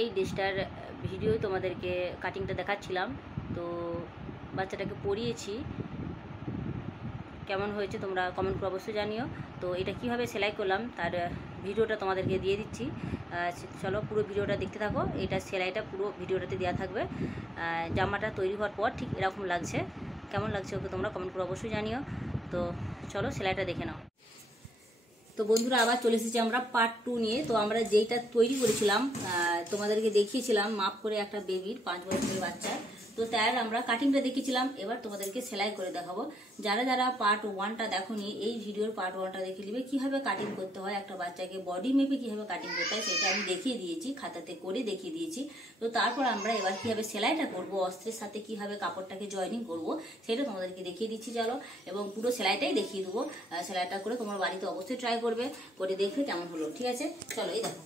এই ড্রেসটার ভিডিও তোমাদেরকে কাটিংটা দেখাচ্ছিলাম। তো বাচ্চাটাকে পরিয়েছি, কেমন হয়েছে তোমরা কমেন্ট করে অবশ্যই জানিও। তো এটা কিভাবে সেলাই করলাম তার ভিডিওটা তোমাদেরকে দিয়ে দিচ্ছি। চলো পুরো ভিডিওটা দেখতে থাকো। এটা সেলাইটা পুরো ভিডিওটাতে দেওয়া থাকবে। জামাটা তৈরি হওয়ার পর ঠিক এরকম লাগছে, কেমন লাগছে ওকে তোমরা কমেন্ট করে অবশ্যই জানিও। তো চলো সেলাইটা দেখে নাও। তো বন্ধুরা আবার চলে এসেছি আমরা পার্ট 2 নিয়ে। তো আমরা যেইটা তৈরি করেছিলাম তোমাদেরকে দেখিয়েছিলাম মাপ করে একটা বেবির 5 বছরের বাচ্চা। তো তার আমরা কাটিংটা দেখিয়েছিলাম, এবার তোমাদেরকে সেলাই করে দেখাবো। যারা যারা পার্ট 1টা দেখোনি এই ভিডিওর পার্ট 1টা দেখে নিবে কিভাবে কাটিং করতে হয়, একটা বাচ্চাকে বডি মেপে কিভাবে কাটিং করতে হয় সেটা আমি দেখিয়ে দিয়েছি, খাতাতে করে দেখিয়ে দিয়েছি। তো তারপর আমরা এবার কিভাবে সেলাইটা করবো, অস্ত্রের সাথে কিভাবে কাপড়টাকে জয়েনিং করব সেটা তোমাদেরকে দেখিয়ে দিচ্ছি। চলো, এবং পুরো সেলাইটাই দেখিয়ে দেবো। সেলাইটা করে তোমার বাড়িতে অবশ্যই ট্রাই করবে, করে দেখবে কেমন হলো। ঠিক আছে, চলো। এই দেখো,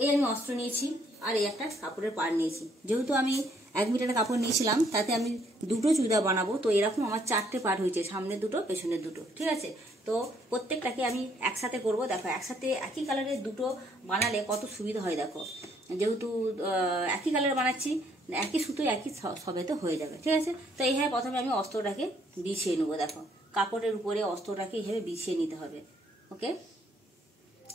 এই আমি অস্ত্র নিয়েছি আর এই একটা কাপড়ের পাড় নিয়েছি। যেহেতু আমি 1 মিটার কাপড় নিয়েছিলাম, তাতে আমি 2টো চুড়িদার বানাবো। তো এরকম আমার 4টে পার্ট হয়েছে, সামনের 2টো পেছনের 2টো। ঠিক আছে, তো প্রত্যেকটাকে আমি একসাথে করব। দেখো, একসাথে একই কালারের 2টো বানালে কত সুবিধা হয়। দেখো, যেহেতু একই কালার বানাচ্ছি, একই সুতো একই সবেতে হয়ে যাবে। ঠিক আছে, তো এইভাবে প্রথমে আমি অস্ত্রটাকে বিছিয়ে নেবো। দেখো, কাপড়ের উপরে অস্ত্রটাকে এইভাবে বিছিয়ে নিতে হবে। ওকে,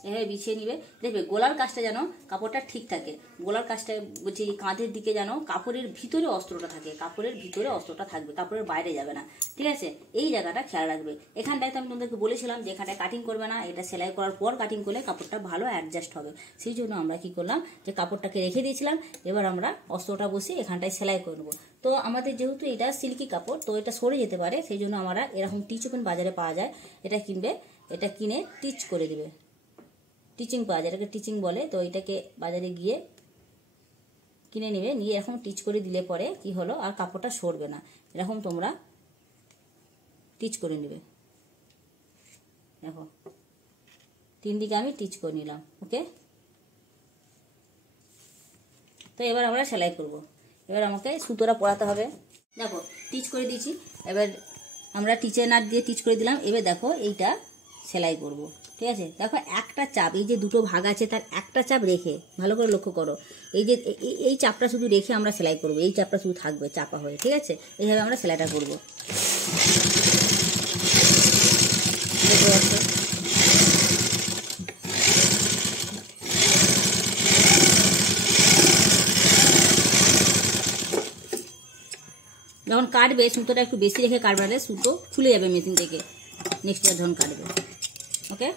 এভাবে বিছিয়ে নিবে। দেখবে গোলার কাজটা যেন কাপড়টা ঠিক থাকে। গোলার কাজটা বলছি কাঁধের দিকে যেন কাপড়ের ভিতরে অস্ত্রটা থাকে, কাপড়ের ভিতরে অস্ত্রটা থাকবে, কাপড়ের বাইরে যাবে না। ঠিক আছে, এই জায়গাটা খেয়াল রাখবে। এখানটায় তো আমি তোমাদেরকে বলেছিলাম যে এখানটায় কাটিং করবে না, এটা সেলাই করার পর কাটিং করলে কাপড়টা ভালো অ্যাডজাস্ট হবে। সেই জন্য আমরা কি করলাম, যে কাপড়টাকে রেখে দিয়েছিলাম, এবার আমরা অস্ত্রটা বসে এখানটায় সেলাই করে নেবো। তো আমাদের যেহেতু এটা সিল্কি কাপড়, তো এটা সরে যেতে পারে, সেই জন্য আমরা এরকম টিচ ওপেন বাজারে পাওয়া যায়, এটা কিনবে, এটা কিনে টিচ করে দিবে। টিচিং পাওয়া যায়, এটাকে টিচিং বলে। তো এটাকে বাজারে গিয়ে কিনে নেবে, নিয়ে এরকম টিচ করে দিলে পরে কি হলো, আর কাপড়টা সরবে না। এরকম তোমরা টিচ করে নেবে। দেখো, 3 দিকে আমি টিচ করে নিলাম। ওকে, তো এবার আমরা সেলাই করব। এবার আমাকে সুতোটা পরাতে হবে। দেখো, টিচ করে দিয়েছি, এবার আমরা টিচের নাট দিয়ে টিচ করে দিলাম। এবার দেখো, এইটা সেলাই করব। ঠিক আছে, দেখো একটা চাপ, এই যে 2টো ভাগ আছে তার একটা চাপ রেখে ভালো করে লক্ষ্য করো। এই যে এই চাপটা শুধু রেখে আমরা সেলাই করব, এই চাপটা শুধু থাকবে চাপা হয়ে। ঠিক আছে, এইভাবে আমরা সেলাইটা করব। যখন কাটবে সুতোটা একটু বেশি রেখে কাটবে, সুতো খুলে যাবে মেশিন থেকে নেক্সট বার যখন কাটবে। ওকে,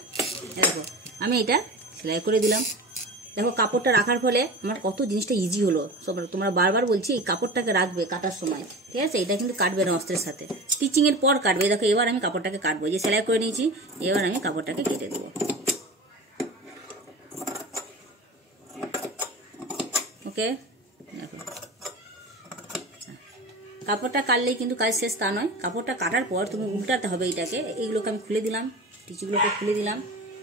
দেখো আমি এটা সেলাই করে দিলাম। দেখো, কাপড়টা রাখার ফলে আমার কত জিনিসটা ইজি হলো। তোমরা বারবার বলছি এই কাপড়টাকে রাখবে কাটার সময়। ঠিক আছে, এটা কিন্তু কাটবে না অস্ত্রের সাথে, টিচিং এর পর কাটবে। দেখো, এবার আমি কাপড়টাকে কাটবো, যে সেলাই করে নিয়েছি, এবার আমি কাপড়টাকে কেটে দেবো। ওকে, দেখো, কাপড়টা কাটলেই কিন্তু কাজ শেষ তা নয়। কাপড়টা কাটার পর তুমি উল্টাতে হবে এইটাকে। এইগুলোকে আমি খুলে দিলাম, টিচিগুলোকে খুলে দিলাম,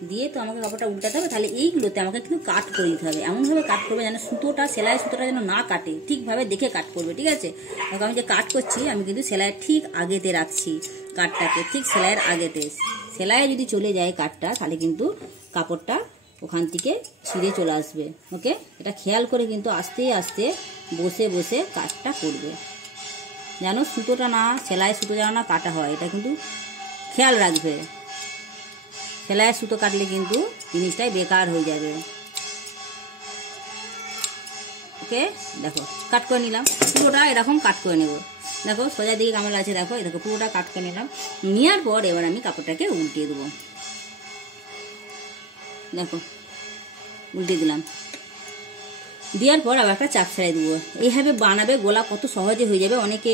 দিয়ে তো আমাকে কাপড়টা উল্টাতে হবে। তাহলে এইগুলোতে আমাকে কিন্তু কাট করে দিতে হবে, এমনভাবে কাট করবে যেন সুতোটা, সেলাই সুতোটা যেন না কাটে, ঠিকভাবে দেখে কাট করবে। ঠিক আছে, দেখো আমি যে কাট করছি, আমি কিন্তু সেলাই ঠিক আগেতে রাখছি, কাটটাকে ঠিক সেলাইয়ের আগেতে। সেলাই যদি চলে যায় কাটটা, তাহলে কিন্তু কাপড়টা ওখান থেকে ছিঁড়ে চলে আসবে। ওকে, এটা খেয়াল করে কিন্তু আস্তে আস্তে বসে বসে কাটটা করবে, যেন সুতোটা না, সেলাই সুতো যেন না কাটা হয়, এটা কিন্তু খেয়াল রাখবে। সেলাই সুতো কাটলে কিন্তু জিনিসটাই বেকার হয়ে যাবে। ওকে, দেখো কাট করে নিলাম, পুরোটা এরকম কাট করে নেব। দেখো, সোজা দিকে কেমন আছে, দেখো এই দেখো পুরোটা কাট করে নিলাম। নেওয়ার পর এবার আমি কাপড়টাকে উল্টিয়ে দেবো। দেখো, উল্টে দিলাম, দেওয়ার পর আবার একটা চাপ সেলাই দেবো। এইভাবে বানাবে, গোলা কত সহজে হয়ে যাবে। অনেকে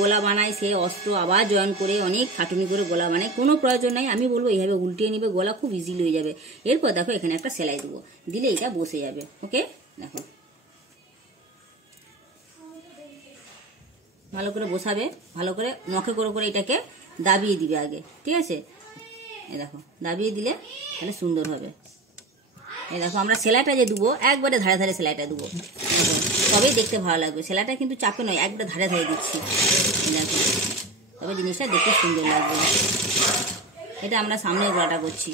গোলা বানায়, সে অস্ত্র আবার জয়েন করে অনেক খাটুনি করে গোলা বানায়, কোনো প্রয়োজন নাই। আমি বলবো এইভাবে উল্টিয়ে নিবে, গোলা খুব ইজিলি হয়ে যাবে। এরপর দেখো, এখানে একটা সেলাই দেবো, দিলে এটা বসে যাবে। ওকে, দেখো ভালো করে বসাবে, ভালো করে নখে করে করে এটাকে দাবিয়ে দিবে আগে। ঠিক আছে, এই দেখো দাবিয়ে দিলে তাহলে সুন্দর হবে। এই দেখো, আমরা সেলাইটা যে দেবো একবারে ধারে ধারে সেলাইটা দেবো, তবেই দেখতে ভালো লাগবে। সেলাইটা কিন্তু চাপে নয়, একবারে ধারে ধারে দিচ্ছি। দেখো, তবে জিনিসটা দেখতে সুন্দর লাগবে। এটা আমরা সামনের গলাটা করছি,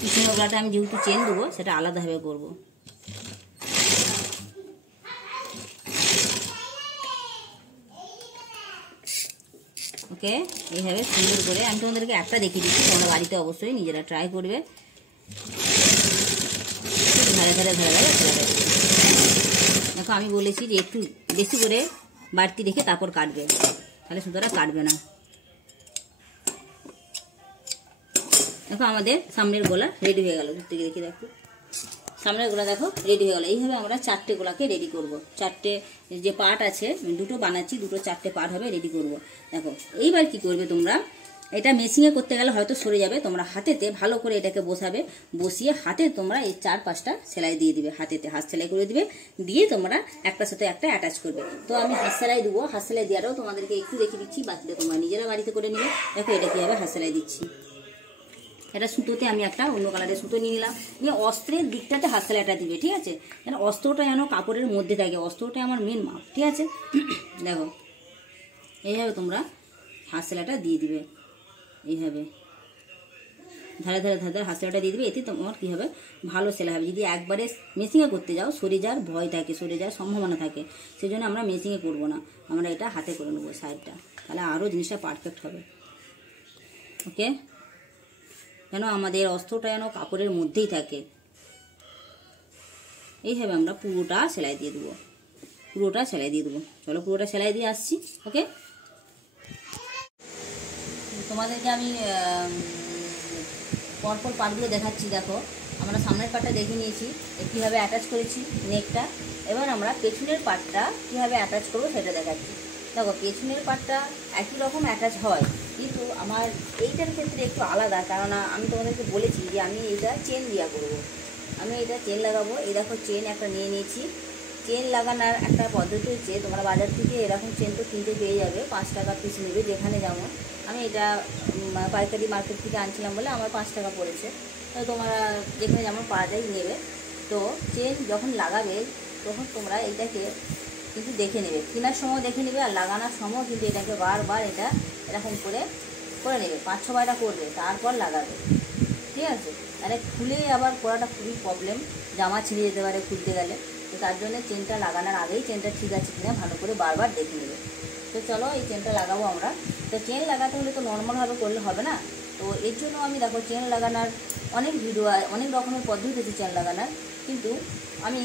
পিছনের গলাটা আমি যেহেতু চেন দেবো সেটা আলাদাভাবে করবো। ওকে, এইভাবে সুন্দর করে আমি তোমাদেরকে একটা দেখিয়ে দিচ্ছি, তোমরা বাড়িতে অবশ্যই নিজেরা ট্রাই করবে। ধারে ধারে ধারে ধারে সেলাইটা দেবে। দেখো আমি বলেছি যে একটু বেশি করে বাড়তি রেখে তারপর কাটবে, তাহলে সুতোটা কাটবে না। দেখো আমাদের সামনের গলা রেডি হয়ে গেল, দূর থেকে দেখি, দেখো সামনের গোলা দেখো রেডি হয়ে গেল। এইভাবে আমরা 4টে গোলাকে রেডি করব। 4টে যে পার্ট আছে, দুটো বানাচ্ছি, দুটো 4টে পার্ট হবে, রেডি করব। দেখো এইবার কি করবে তোমরা, এটা মেশিনে করতে গেলে হয়তো সরে যাবে, তোমরা হাতেতে ভালো করে এটাকে বসাবে, বসিয়ে হাতে তোমরা এই 4-5টা সেলাই দিয়ে দিবে, হাতেতে হাত সেলাই করে দিবে, দিয়ে তোমরা একটার সাথে একটা অ্যাটাচ করবে। তো আমি হাত সেলাই দেবো, হাত সেলাই দেওয়াটাও তোমাদেরকে একটু দেখিয়ে দিচ্ছি, বাকিটা তোমরা নিজেরা বাড়িতে করে নিবে। দেখো এটা কীভাবে হাত সেলাই দিচ্ছি। এটা সুতোতে আমি একটা অন্য কালারের সুতো নিয়ে নিলাম, নিয়ে অস্ত্রের দিকটাতে হাত সেলাইটা দিবে, ঠিক আছে? যেন অস্ত্রটা যেন কাপড়ের মধ্যে থাকে, অস্ত্রটা আমার মেন মাপ, ঠিক আছে? দেখো এইভাবে তোমরা হাত সেলাইটা দিয়ে দিবে, এইভাবে ধারে ধারে ধারে ধারে হাত সেলাইটা দিয়ে দিবে। এতে তোমার কী হবে, ভালো সেলাই হবে। যদি একবারে মেশিনে করতে যাও সরে যাওয়ার ভয় থাকে, সরে যাওয়ার সম্ভাবনা থাকে, সেই জন্য আমরা মেশিনে করবো না, আমরা এটা হাতে করে নেবো সাইডটা, তাহলে আরও জিনিসটা পারফেক্ট হবে। ওকে, যেন আমাদের অস্ত্রটা যেন কাপড়ের মধ্যেই থাকে। এইভাবে আমরা পুরোটা সেলাই দিয়ে দেবো, পুরোটা সেলাই দিয়ে দেবো। চলো পুরোটা সেলাই দিয়ে আসছি। ওকে, তোমাদেরকে আমি পরপর পার্টগুলো দেখাচ্ছি। দেখো আমরা সামনের পার্টটা দেখে নিয়েছি, কীভাবে অ্যাটাচ করেছি নেকটা। এবার আমরা পেছনের পার্টটা কীভাবে অ্যাটাচ করবো সেটা দেখাচ্ছি। দেখো পেছনের পার্টটা একই রকম অ্যাটাচ হয়, কিন্তু আমার এইটার ক্ষেত্রে একটু আলাদা, কারণ আমি তোমাদেরকে বলেছি যে আমি এইটা চেন দেওয়া করবো, আমি এটা চেন লাগাবো। এই দেখো চেন একটা নিয়ে নিয়েছি। চেন লাগানোর একটা পদ্ধতি হচ্ছে, তোমরা বাজার থেকে এরকম চেন তো কিনতে পেয়ে যাবে, 5 টাকা পিস নেবে যেখানে যেমন। আমি এটা পাইকারি মার্কেট থেকে আনছিলাম বলে আমার 5 টাকা পড়েছে, তো তোমরা যেখানে যেমন পাওয়া যায় নেবে। তো চেন যখন লাগাবে তখন তোমরা এটাকে কিন্তু দেখে নেবে, কেনার সময় দেখে নেবে, আর লাগানোর সময় কিন্তু এটাকে বারবার এটা এরকম করে নেবে, 5-6 বার করবে, তারপর লাগাবে, ঠিক আছে? তাহলে খুলে আবার করাটা খুবই প্রবলেম, জামা ছিঁড়ে যেতে পারে খুলতে গেলে। তো তার জন্য চেনটা লাগানোর আগেই চেনটা ঠিক আছে কিনা ভালো করে বারবার দেখে নেবে। তো চলো এই চেনটা লাগাবো আমরা। তো চেন লাগাতে হলে তো নর্মালভাবে করলে হবে না, তো এর জন্য আমি দেখো চেন লাগানোর অনেক ভিডিও, অনেক রকমের পদ্ধতি আছে চেন লাগানোর, কিন্তু আমি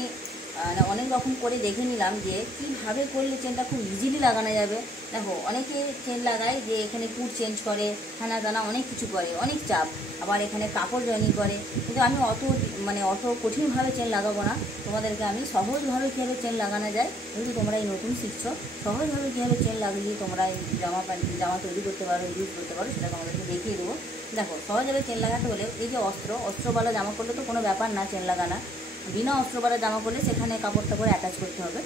অনেক রকম করে দেখে নিলাম যে কীভাবে করলে চেনটা খুব ইজিলি লাগানো যাবে। দেখো অনেকে চেন লাগায় যে এখানে পুট চেঞ্জ করে, হানা দানা অনেক কিছু করে, অনেক চাপ, আবার এখানে কাপড় জয়েনিং করে। কিন্তু আমি অত কঠিনভাবে চেন লাগাবো না, তোমাদেরকে আমি সহজভাবে কীভাবে চেন লাগানো যায়, যেহেতু তোমরা এই নতুন শিখছো, সহজভাবে কীভাবে চেন লাগিয়ে তোমরা এই জামা তৈরি করতে পারো, ইউজ করতে পারো, সেটা তোমাদেরকে দেখিয়ে দেবো। দেখো সহজভাবে চেন লাগাতে হলে এই যে অস্ত্রওয়ালা জামা করলে তো কোনো ব্যাপার না চেন লাগানো, বিনা অস্ত্রওয়ালা জামা করলে সেখানে কাপড়টা করে অ্যাটাচ করতে হবে।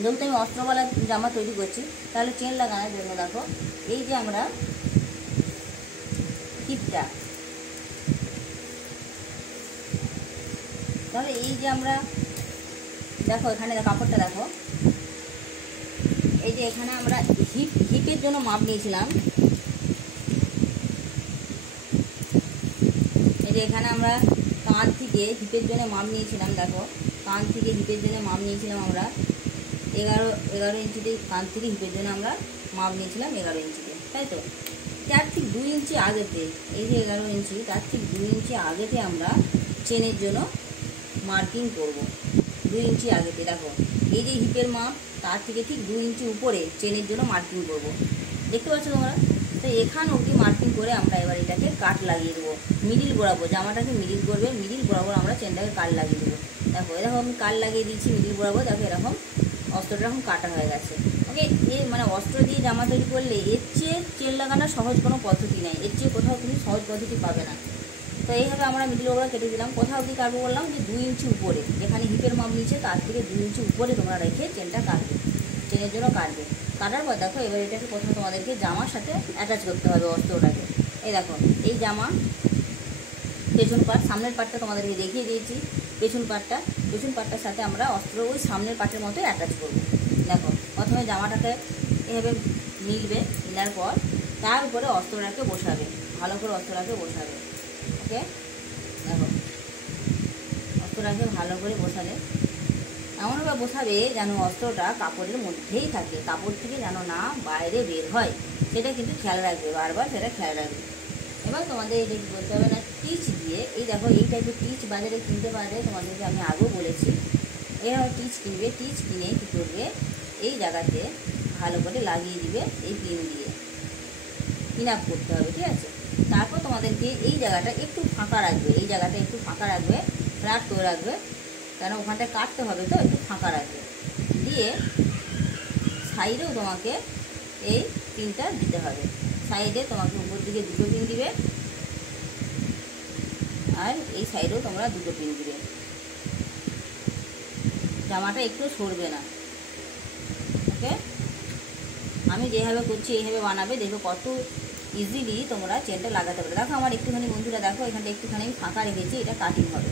যেহেতু আমি অস্ত্রওয়ালা জামা তৈরি করছি, তাহলে চেন লাগানোর জন্য দেখো এই যে আমরা টিপটা, তাহলে এই যে আমরা দেখো এখানে কাপড়টা দেখো, এই যে এখানে আমরা হিপের জন্য মাপ নিয়েছিলাম, এই যে এখানে আমরা কাঁধ থেকে হিপের জন্য মাপ নিয়েছিলাম। দেখো কাঁধ থেকে হিপের জন্য মাপ নিয়েছিলাম আমরা 11 ইঞ্চিতে, কাঁধ থেকে হিপের জন্য আমরা মাপ নিয়েছিলাম 11 ইঞ্চিতে, তাই তো? তার ঠিক 2 ইঞ্চি আগেতে, এই যে 11 ইঞ্চি, তার ঠিক 2 ইঞ্চি আগেতে আমরা চেনের জন্য মার্কিং করব। 2 ইঞ্চি আগেতে দেখো এই যে হিপের মাপ, তার থেকে ঠিক 2 ইঞ্চি উপরে চেনের জন্য মার্কিং করব, দেখতে পাচ্ছ তোমরা? তো এখান অবধি মার্কিং করে আমরা এবার এটাকে কাট লাগিয়ে দেবো, মিডিল বরাবর, জামাটাকে মিডিল করবে, মিডিল বরাবর আমরা চেনটাকে কাট লাগিয়ে দেবো। দেখো এরকম আমি কাট লাগিয়ে দিচ্ছি মিডিল বরাবর। দেখো এরকম অস্ত্রটা এরকম কাটা হয়ে গেছে। ওকে, অস্ত্র দিয়ে জামা তৈরি করলে এর চেয়ে চেন লাগানোর সহজ কোনো পদ্ধতি নেই, এর চেয়ে কোথাও তুমি সহজ পদ্ধতি পাবে না। তো এইভাবে আমরা মিডিল ওভার কেটে দিলাম। কোথাও অবধি কাটবো বললাম যে 2 ইঞ্চি উপরে, যেখানে হিপের মাপ নিচ্ছে তার থেকে 2 ইঞ্চি উপরে তোমরা রেখে চেনটা কাটবে, চেনের জন্য কাটবে। কাটার পর দেখো এবার এটাকে প্রথমে তোমাদেরকে জামার সাথে অ্যাটাচ করতে হবে অস্ত্রটাকে। এই দেখো এই জামা পেছন পার্ট, সামনের পার্টটা তোমাদেরকে দেখিয়ে দিয়েছি, পেছন পার্টটার সাথে আমরা অস্ত্র ওই সামনের পার্টের মতোই অ্যাটাচ করব। দেখো প্রথমে জামাটাকে এভাবে মিলবে, মিলার পর তার উপরে অস্ত্রটাকে বসাবে, ভালো করে অস্ত্রটাকে বসাবে। ওকে, দেখো অস্ত্রটাকে ভালো করে বসালে এমনভাবে বসাবে যেন অস্ত্রটা কাপড়ের মধ্যেই থাকে, কাপড় থেকে যেন না বাইরে বের হয়, সেটা কিন্তু খেয়াল রাখবে, বারবার সেটা খেয়াল রাখবে। এবার তোমাদের এটা কি বলতে হবে না, টিচ দিয়ে, এই দেখো এই টাইপের টিচ বাজারে কিনতে পারে, তোমাদেরকে আমি আগেও বলেছি। এরা টিচ কিনবে, টিচ কিনে কী করবে, এই জায়গাতে ভালো করে লাগিয়ে দিবে এই পিন দিয়ে, পিন আপ করতে হবে, ঠিক আছে। তারপর তোমাদেরকে এই জায়গাটা একটু ফাঁকা রাখবে, এই জায়গাটা একটু ফাঁকা রাখবে, ফ্ল্যাট করে রাখবে, কারণ ওখানটায় কাটতে হবে তো, একটু ফাঁকা রাখবে। দিয়ে সাইডেও তোমাকে এই পিনটা দিতে হবে, সাইডে তোমাকে উপর দিকে 2টো পিন দিবে, আর এই সাইডেও তোমরা 2টো পিন দিবে। জামাটা একটু সরবে না, ওকে। আমি যেভাবে করছি এইভাবে বানাবে, দেখো কত ইজিলি তোমরা চেনটা লাগাতে পারো। দেখো আমার একটুখানি বন্ধুরা, দেখো এখানটা একটুখানি আমি ফাঁকা রেখেছি, এটা কাটিং হবে,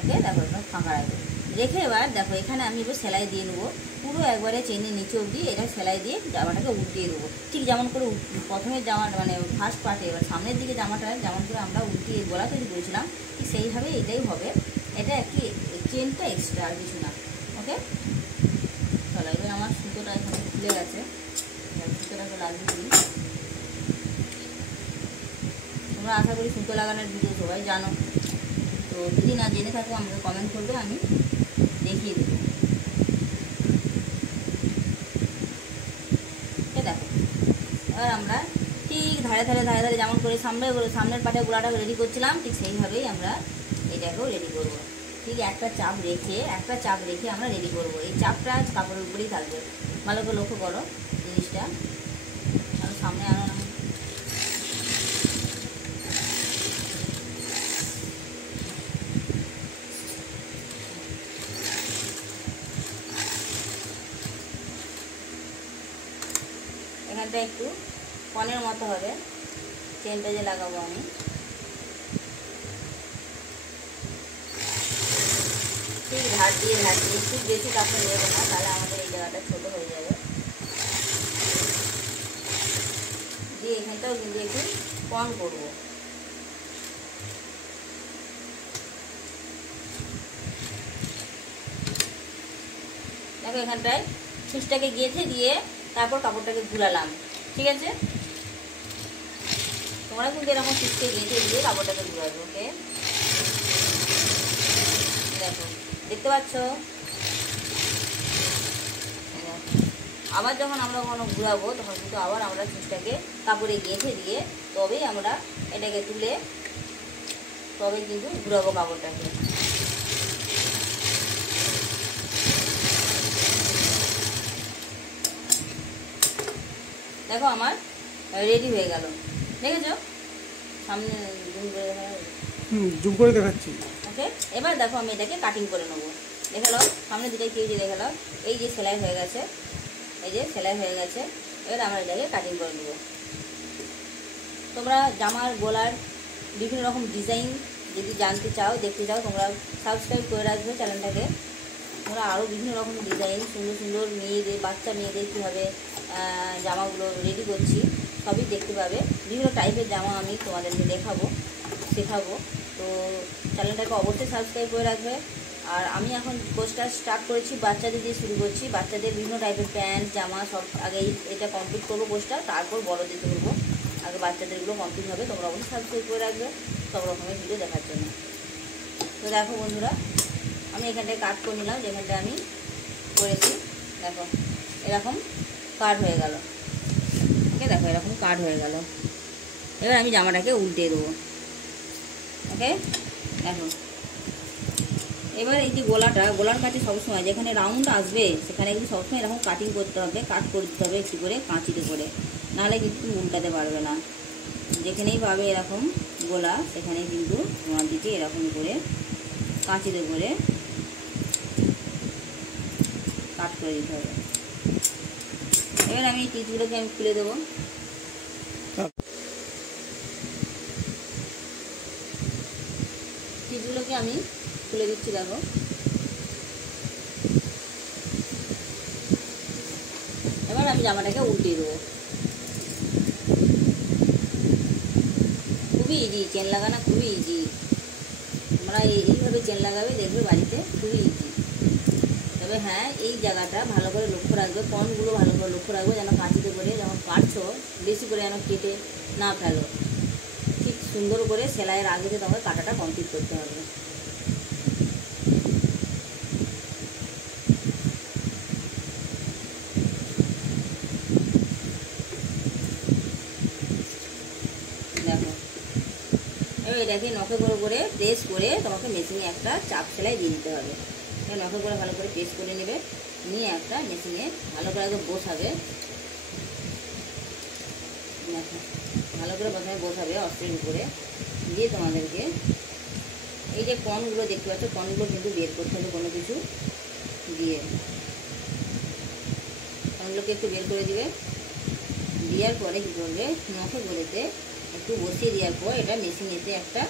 ওকে। দেখো এটা ফাঁকা রাখবে, রেখে এবার দেখো এখানে আমি এবার সেলাই দিয়ে নেবো পুরো একবারে চেনের নিচে অবধি, এটা সেলাই দিয়ে জামাটাকে উল্টিয়ে দেবো, ঠিক যেমন করে প্রথমের জামাটা মানে ফার্স্ট পার্টে, এবার সামনের দিকে জামাটা যেমন করে আমরা উল্টিয়ে গলা তৈরি করেছিলাম, ঠিক সেইভাবে এটাই হবে। এটা কি চেনটা এক্সট্রা, আর কিছু না, ওকে। চলো এবার আমার সুতোটা এখানে খুলে গেছে, সুতোটাকে লাগিয়ে দিই। তোমরা আশা করি সুতো লাগানোর ভিডিও সবাই জানো, তো যদি না জেনে থাকো আমাকে কমেন্ট করবে, আমি দেখিয়ে দেবো। দেখো এবার আমরা ঠিক ধারে ধারে যেমন করে সামনের পাটে গোলাটা রেডি করছিলাম, ঠিক সেইভাবেই আমরা এটাকেও রেডি করবো। ঠিক একটা চাপ রেখে আমরা রেডি করবো। এই চাপটা কাপড়ের উপরেই থাকবে, ভালো করে লক্ষ্য করো জিনিসটা। আর সামনে আনো না, এখানটা একটু কনের মতো হবে চেনটা যে লাগাবো আমি। ঠিক ধার দিয়ে খুব বেশি কাপড় নেবে না, তাহলে আমাদের এই জায়গাটা ছোটো হয়ে যাবে। দিয়ে এখানটাও কিন্তু একটু কন করবো, দেখো এখানটায় সুচটাকে গেঁথে দিয়ে তারপর কাপড়টাকে ঘুরালাম, ঠিক আছে। তোমরা কিন্তু এরকম সুচকে গেঁথে দিয়ে কাপড়টাকে ঘুরাবে, ওকে। দেখো দেখতে পাচ্ছ, আবার যখন আমরা কোনো ঘুরাবো তখন কিন্তু আবার আমরা সুচটাকে কাপড়ে গেঁথে দিয়ে তবেই আমরা এটাকে তুলে তবে কিন্তু ঘুরাবো কাপড়টাকে। দেখো আমার রেডি হয়ে গেল, দেখেছো সামনে জুম করে দেখাচ্ছি, ওকে। এবার দেখো আমি এটাকে কাটিং করে নেবো, দেখে নাও সামনে দুটাই কেজি, দেখে নাও এই যে সেলাই হয়ে গেছে, এই যে সেলাই হয়ে গেছে। এবার আমরা এটাকে কাটিং করে নেবো। তোমরা জামার গলার বিভিন্ন রকম ডিজাইন যদি জানতে চাও, দেখতে চাও, তোমরা সাবস্ক্রাইব করে রাখবে চ্যানেলটাকে। তোমরা আরও বিভিন্ন রকম ডিজাইন সুন্দর সুন্দর মেয়েদের, বাচ্চা মেয়েদের কীভাবে জামাগুলো রেডি করছি সবই দেখতে পাবে। বিভিন্ন টাইপের জামা আমি তোমাদেরকে শেখাবো, তো চ্যানেলটাকে অবশ্যই সাবস্ক্রাইব করে রাখবে। আর আমি এখন কোর্সটা স্টার্ট করেছি, বাচ্চাদের দিয়ে শুরু করছি, বাচ্চাদের বিভিন্ন টাইপের প্যান্ট জামা সব আগে এটা কমপ্লিট করবো কোর্সটা, তারপর বড়দের করবো। আগে বাচ্চাদেরগুলো কমপ্লিট হবে, তোমরা অবশ্যই সাবস্ক্রাইব করে রাখবে সব রকমের ভিডিও দেখার জন্য। তো দেখো বন্ধুরা, আমি এখানটায় কাট করে নিলাম, যেখানটা আমি করেছি দেখো এরকম কাট হয়ে গেল, ওকে। দেখো এরকম কাট হয়ে গেল। এবার আমি জামাটাকে উল্টে দেবো, ওকে। দেখো এবার এই যে গোলার কাছে সবসময় যেখানে রাউন্ড আসবে সেখানে কিন্তু সবসময় এরকম কাটিং করতে হবে, কাট করতে হবে একটু করে কাঁচিতে করে, নাহলে কিন্তু তুমি উল্টাতে পারবে না। যেখানেই পাবে এরকম গোলা সেখানেই কিন্তু তোমার দিকে এরকম করে কাঁচিতে করে কাট করে দিতে হবে। এবার আমি এই টিচগুলোকে আমি খুলে দেবো, টিচগুলোকে আমি খুলে দিচ্ছি। দেখো এবার আমি জামাটাকে উল্টিয়ে দেবো, খুবই ইজি চেন লাগানো, খুবই ইজি। তোমরা এইভাবে চেন লাগাবে, দেখবে বাড়িতে খুবই ইজি। তবে হ্যাঁ, এই জায়গাটা ভালো করে লক্ষ্য রাখবে, কর্নগুলো ভালো করে লক্ষ্য রাখবে, যেন কাঁচিতে করে যখন কাটছো বেশি করে যেন কেটে না ফেলো। ঠিক সুন্দর করে সেলাইয়ের আগে তোমাকে কাটাটা কমপ্লিট করতে হবে। দেখো, এবার এটাকে নখে করে করে প্রেস করে তোমাকে মেশিনে একটা চাপ সেলাই দিয়ে দিতে হবে। নখে করে ভালো করে প্রেস করে নেবে, নিয়ে একটা মেশিনে ভালো করে আগে বসাবে। দেখো, ভালো করে প্রথমে বসাবে অস্ত্রের উপরে, দিয়ে তোমাদেরকে এই যে কর্নগুলো দেখতে পাচ্ছ, কর্নগুলো কিন্তু বের করতে হবে কোনো কিছু দিয়ে। কর্নগুলোকে একটু বের করে দিবে, দেওয়ার পরে কী করবে, নখে গড়েতে একটু বসিয়ে দেওয়ার পর এটা মেশিনেতে একটা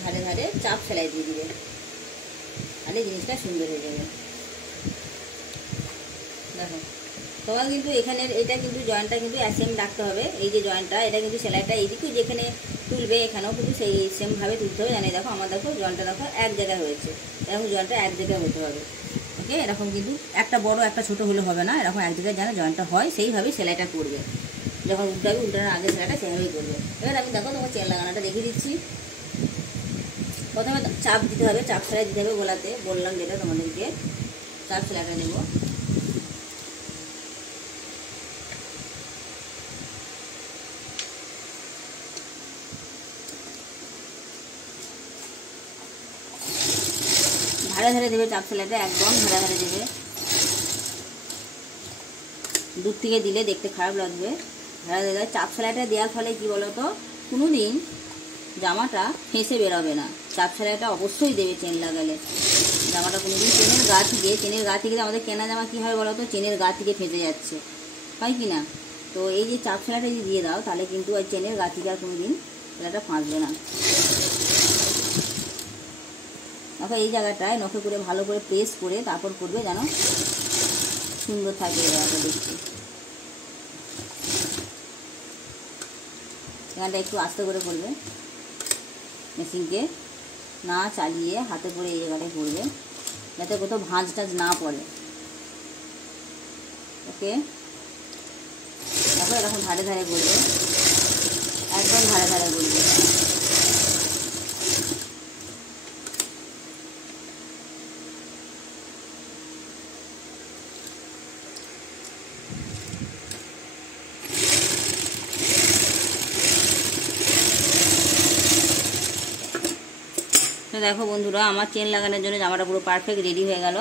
ধারে ধারে চাপ সেলাই দিয়ে দিবে, তাহলে জিনিসটা সুন্দর হয়ে যাবে। দেখো, তোমার কিন্তু এখানের এটা কিন্তু জয়েন্টটা কিন্তু সেম রাখতে হবে। এই যে জয়েন্টটা, এটা কিন্তু সেলাইটা এইদিকেও যেখানে তুলবে এখানেও কিন্তু সেই সেমভাবে তুলতে হবে। জানি দেখো আমার দেখো জয়েন্টটা দেখো এক জায়গায় হয়েছে, এরকম জয়েন্টটা এক জায়গায় হতে হবে। ওকে, এরকম কিন্তু একটা বড় একটা ছোট হলে হবে না, এরকম এক জায়গায় যেন জয়েন্টটা হয় সেইভাবেই সেলাইটা করবে। যখন উল্টাবে, উল্টানোর আগে সেলাইটা সেভাবেই করবে। এবার আমি দেখো তোমার চেন লাগানোটা দেখিয়ে দিচ্ছি। প্রথমে চাপ দিতে হবে, চাপ সেলাই দিতে হবে গোলাতে, বললাম যেটা তোমাদেরকে, চাপ সেলাইটা নেব। ধারে ধারে দেবে চাপ সেলাইটা, একদম ধারে ধারে দেবে। দূর থেকে দিলে দেখতে খারাপ লাগবে, ধারে ধারে। চাপ সেলাইটা দেওয়ার ফলে কি বলতো, কোনো দিন জামাটা ফেঁসে বেরোবে না। চাপ সেলাইটা অবশ্যই দেবে চেন লাগালে। জামাটা কোনো দিন চেনের গা থেকে আমাদের কেনা জামা কী হয় বলো তো, চেনের গা থেকে ফেঁসে যাচ্ছে, হয় কি না? তো এই যে চাপ সেলাইটা যদি দিয়ে দাও, তাহলে কিন্তু ওই চেনের গা থেকে আর কোনো দিন সেলাইটা ফাঁসবে না। দেখো, এই জায়গাটায় নখে করে ভালো করে প্রেস করে তারপর করবে, যেন সুন্দর থাকে এই জায়গাটা দেখতে। এখানটা একটু আস্তে করে করবে, মেশিনকে না চালিয়ে হাতে করে এই জায়গাটায় করবে, যাতে কোথাও ভাঁজ টাজ না পড়ে। ওকে, দেখো এরকম ধারে ধারে করবে, একদম ধারে ধারে করবে। তো দেখো বন্ধুরা, আমার চেন লাগানোর জন্য জামাটা পুরো পারফেক্ট রেডি হয়ে গেল।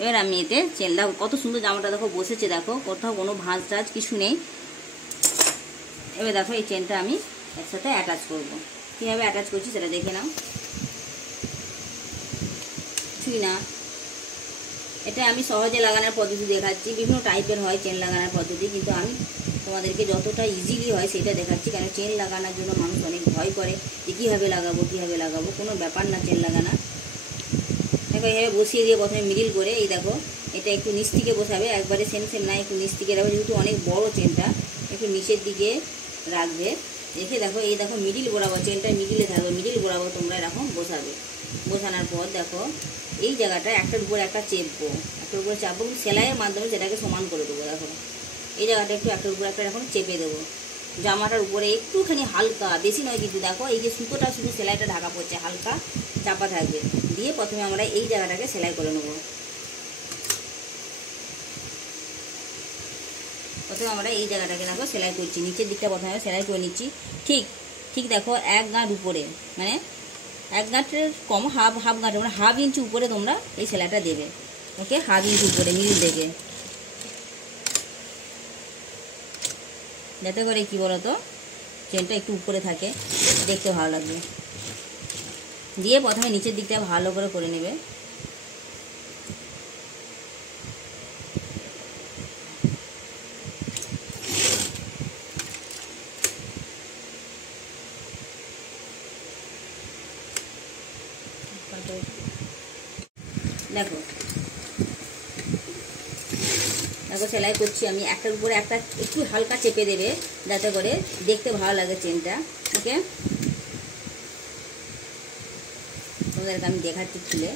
এবার আমি এতে চেন লাগাবো। কত সুন্দর জামাটা দেখো বসেছে, দেখো কোথাও কোনো ভাঁজ টাজ কিছু নেই। এবার দেখো এই চেনটা আমি একসাথে অ্যাটাচ করব। কীভাবে অ্যাটাচ করছি সেটা দেখে নাও। কিছুই না, এটা আমি সহজে লাগানোর পদ্ধতি দেখাচ্ছি। বিভিন্ন টাইপের হয় চেন লাগানোর পদ্ধতি, কিন্তু আমি তোমাদেরকে যতটা ইজিলি হয় সেটা দেখাচ্ছি। কারণ চেন লাগানোর জন্য মানুষ অনেক ভয় করে যে কীভাবে লাগাবো। কোনো ব্যাপার না চেন লাগানো। দেখো এইভাবে বসিয়ে দিয়ে প্রথমে মিডিল করে, এই দেখো এটা একটু নিচ থেকে বসাবে, একবারে সেম না, একটু নিচ থেকে রাখবে। যেহেতু অনেক বড় চেনটা, একটু নিচের দিকে রাখবে। রেখে দেখো, এই দেখো মিডিল বরাবর, চেনটা মিডিলে থাকবে, মিডিল বরাবর তোমরা এরকম বসাবে। বসানোর পর দেখো এই জায়গাটা একটার উপরে একটা চাপবো, কিন্তু সেলাইয়ের মাধ্যমে সেটাকে সমান করে দেবো। দেখো এই জায়গাটা একটার উপরে একটা এখন চেপে দেবো। জামাটার উপরে একটুখানি হালকা, বেশি নয় কিন্তু। দেখো এই যে সুতোটা শুধু সেলাইটা ঢাকা পড়ছে, হালকা চাপা থাকবে। দিয়ে প্রথমে আমরা এই জায়গাটাকে সেলাই করে নেব। প্রথমে আমরা এই জায়গাটাকে দেখো সেলাই করছি, নিচের দিকটা প্রথমে সেলাই করে নিচ্ছি। ঠিক দেখো এক গাঁট উপরে, মানে এক গাঁটের কম, হাফ গাঁটের, মানে হাফ ইঞ্চি উপরে তোমরা এই সেলাইটা দেবে। ওকে, হাফ ইঞ্চি উপরে মিডিল থেকে, যাতে করে কি বলতো চেনটা একটু উপরে থাকে, দেখতে ভালো লাগবে। দিয়ে প্রথমে নিচের দিকটা ভালো করে নেবে। দেখো সেলাই করছি আমি, একটার উপরে একটা একটু হালকা চেপে দেবে, যাতে করে দেখতে ভালো লাগে চেনটা। ওকে, তোমাদেরকে আমি দেখাচ্ছি খুলে।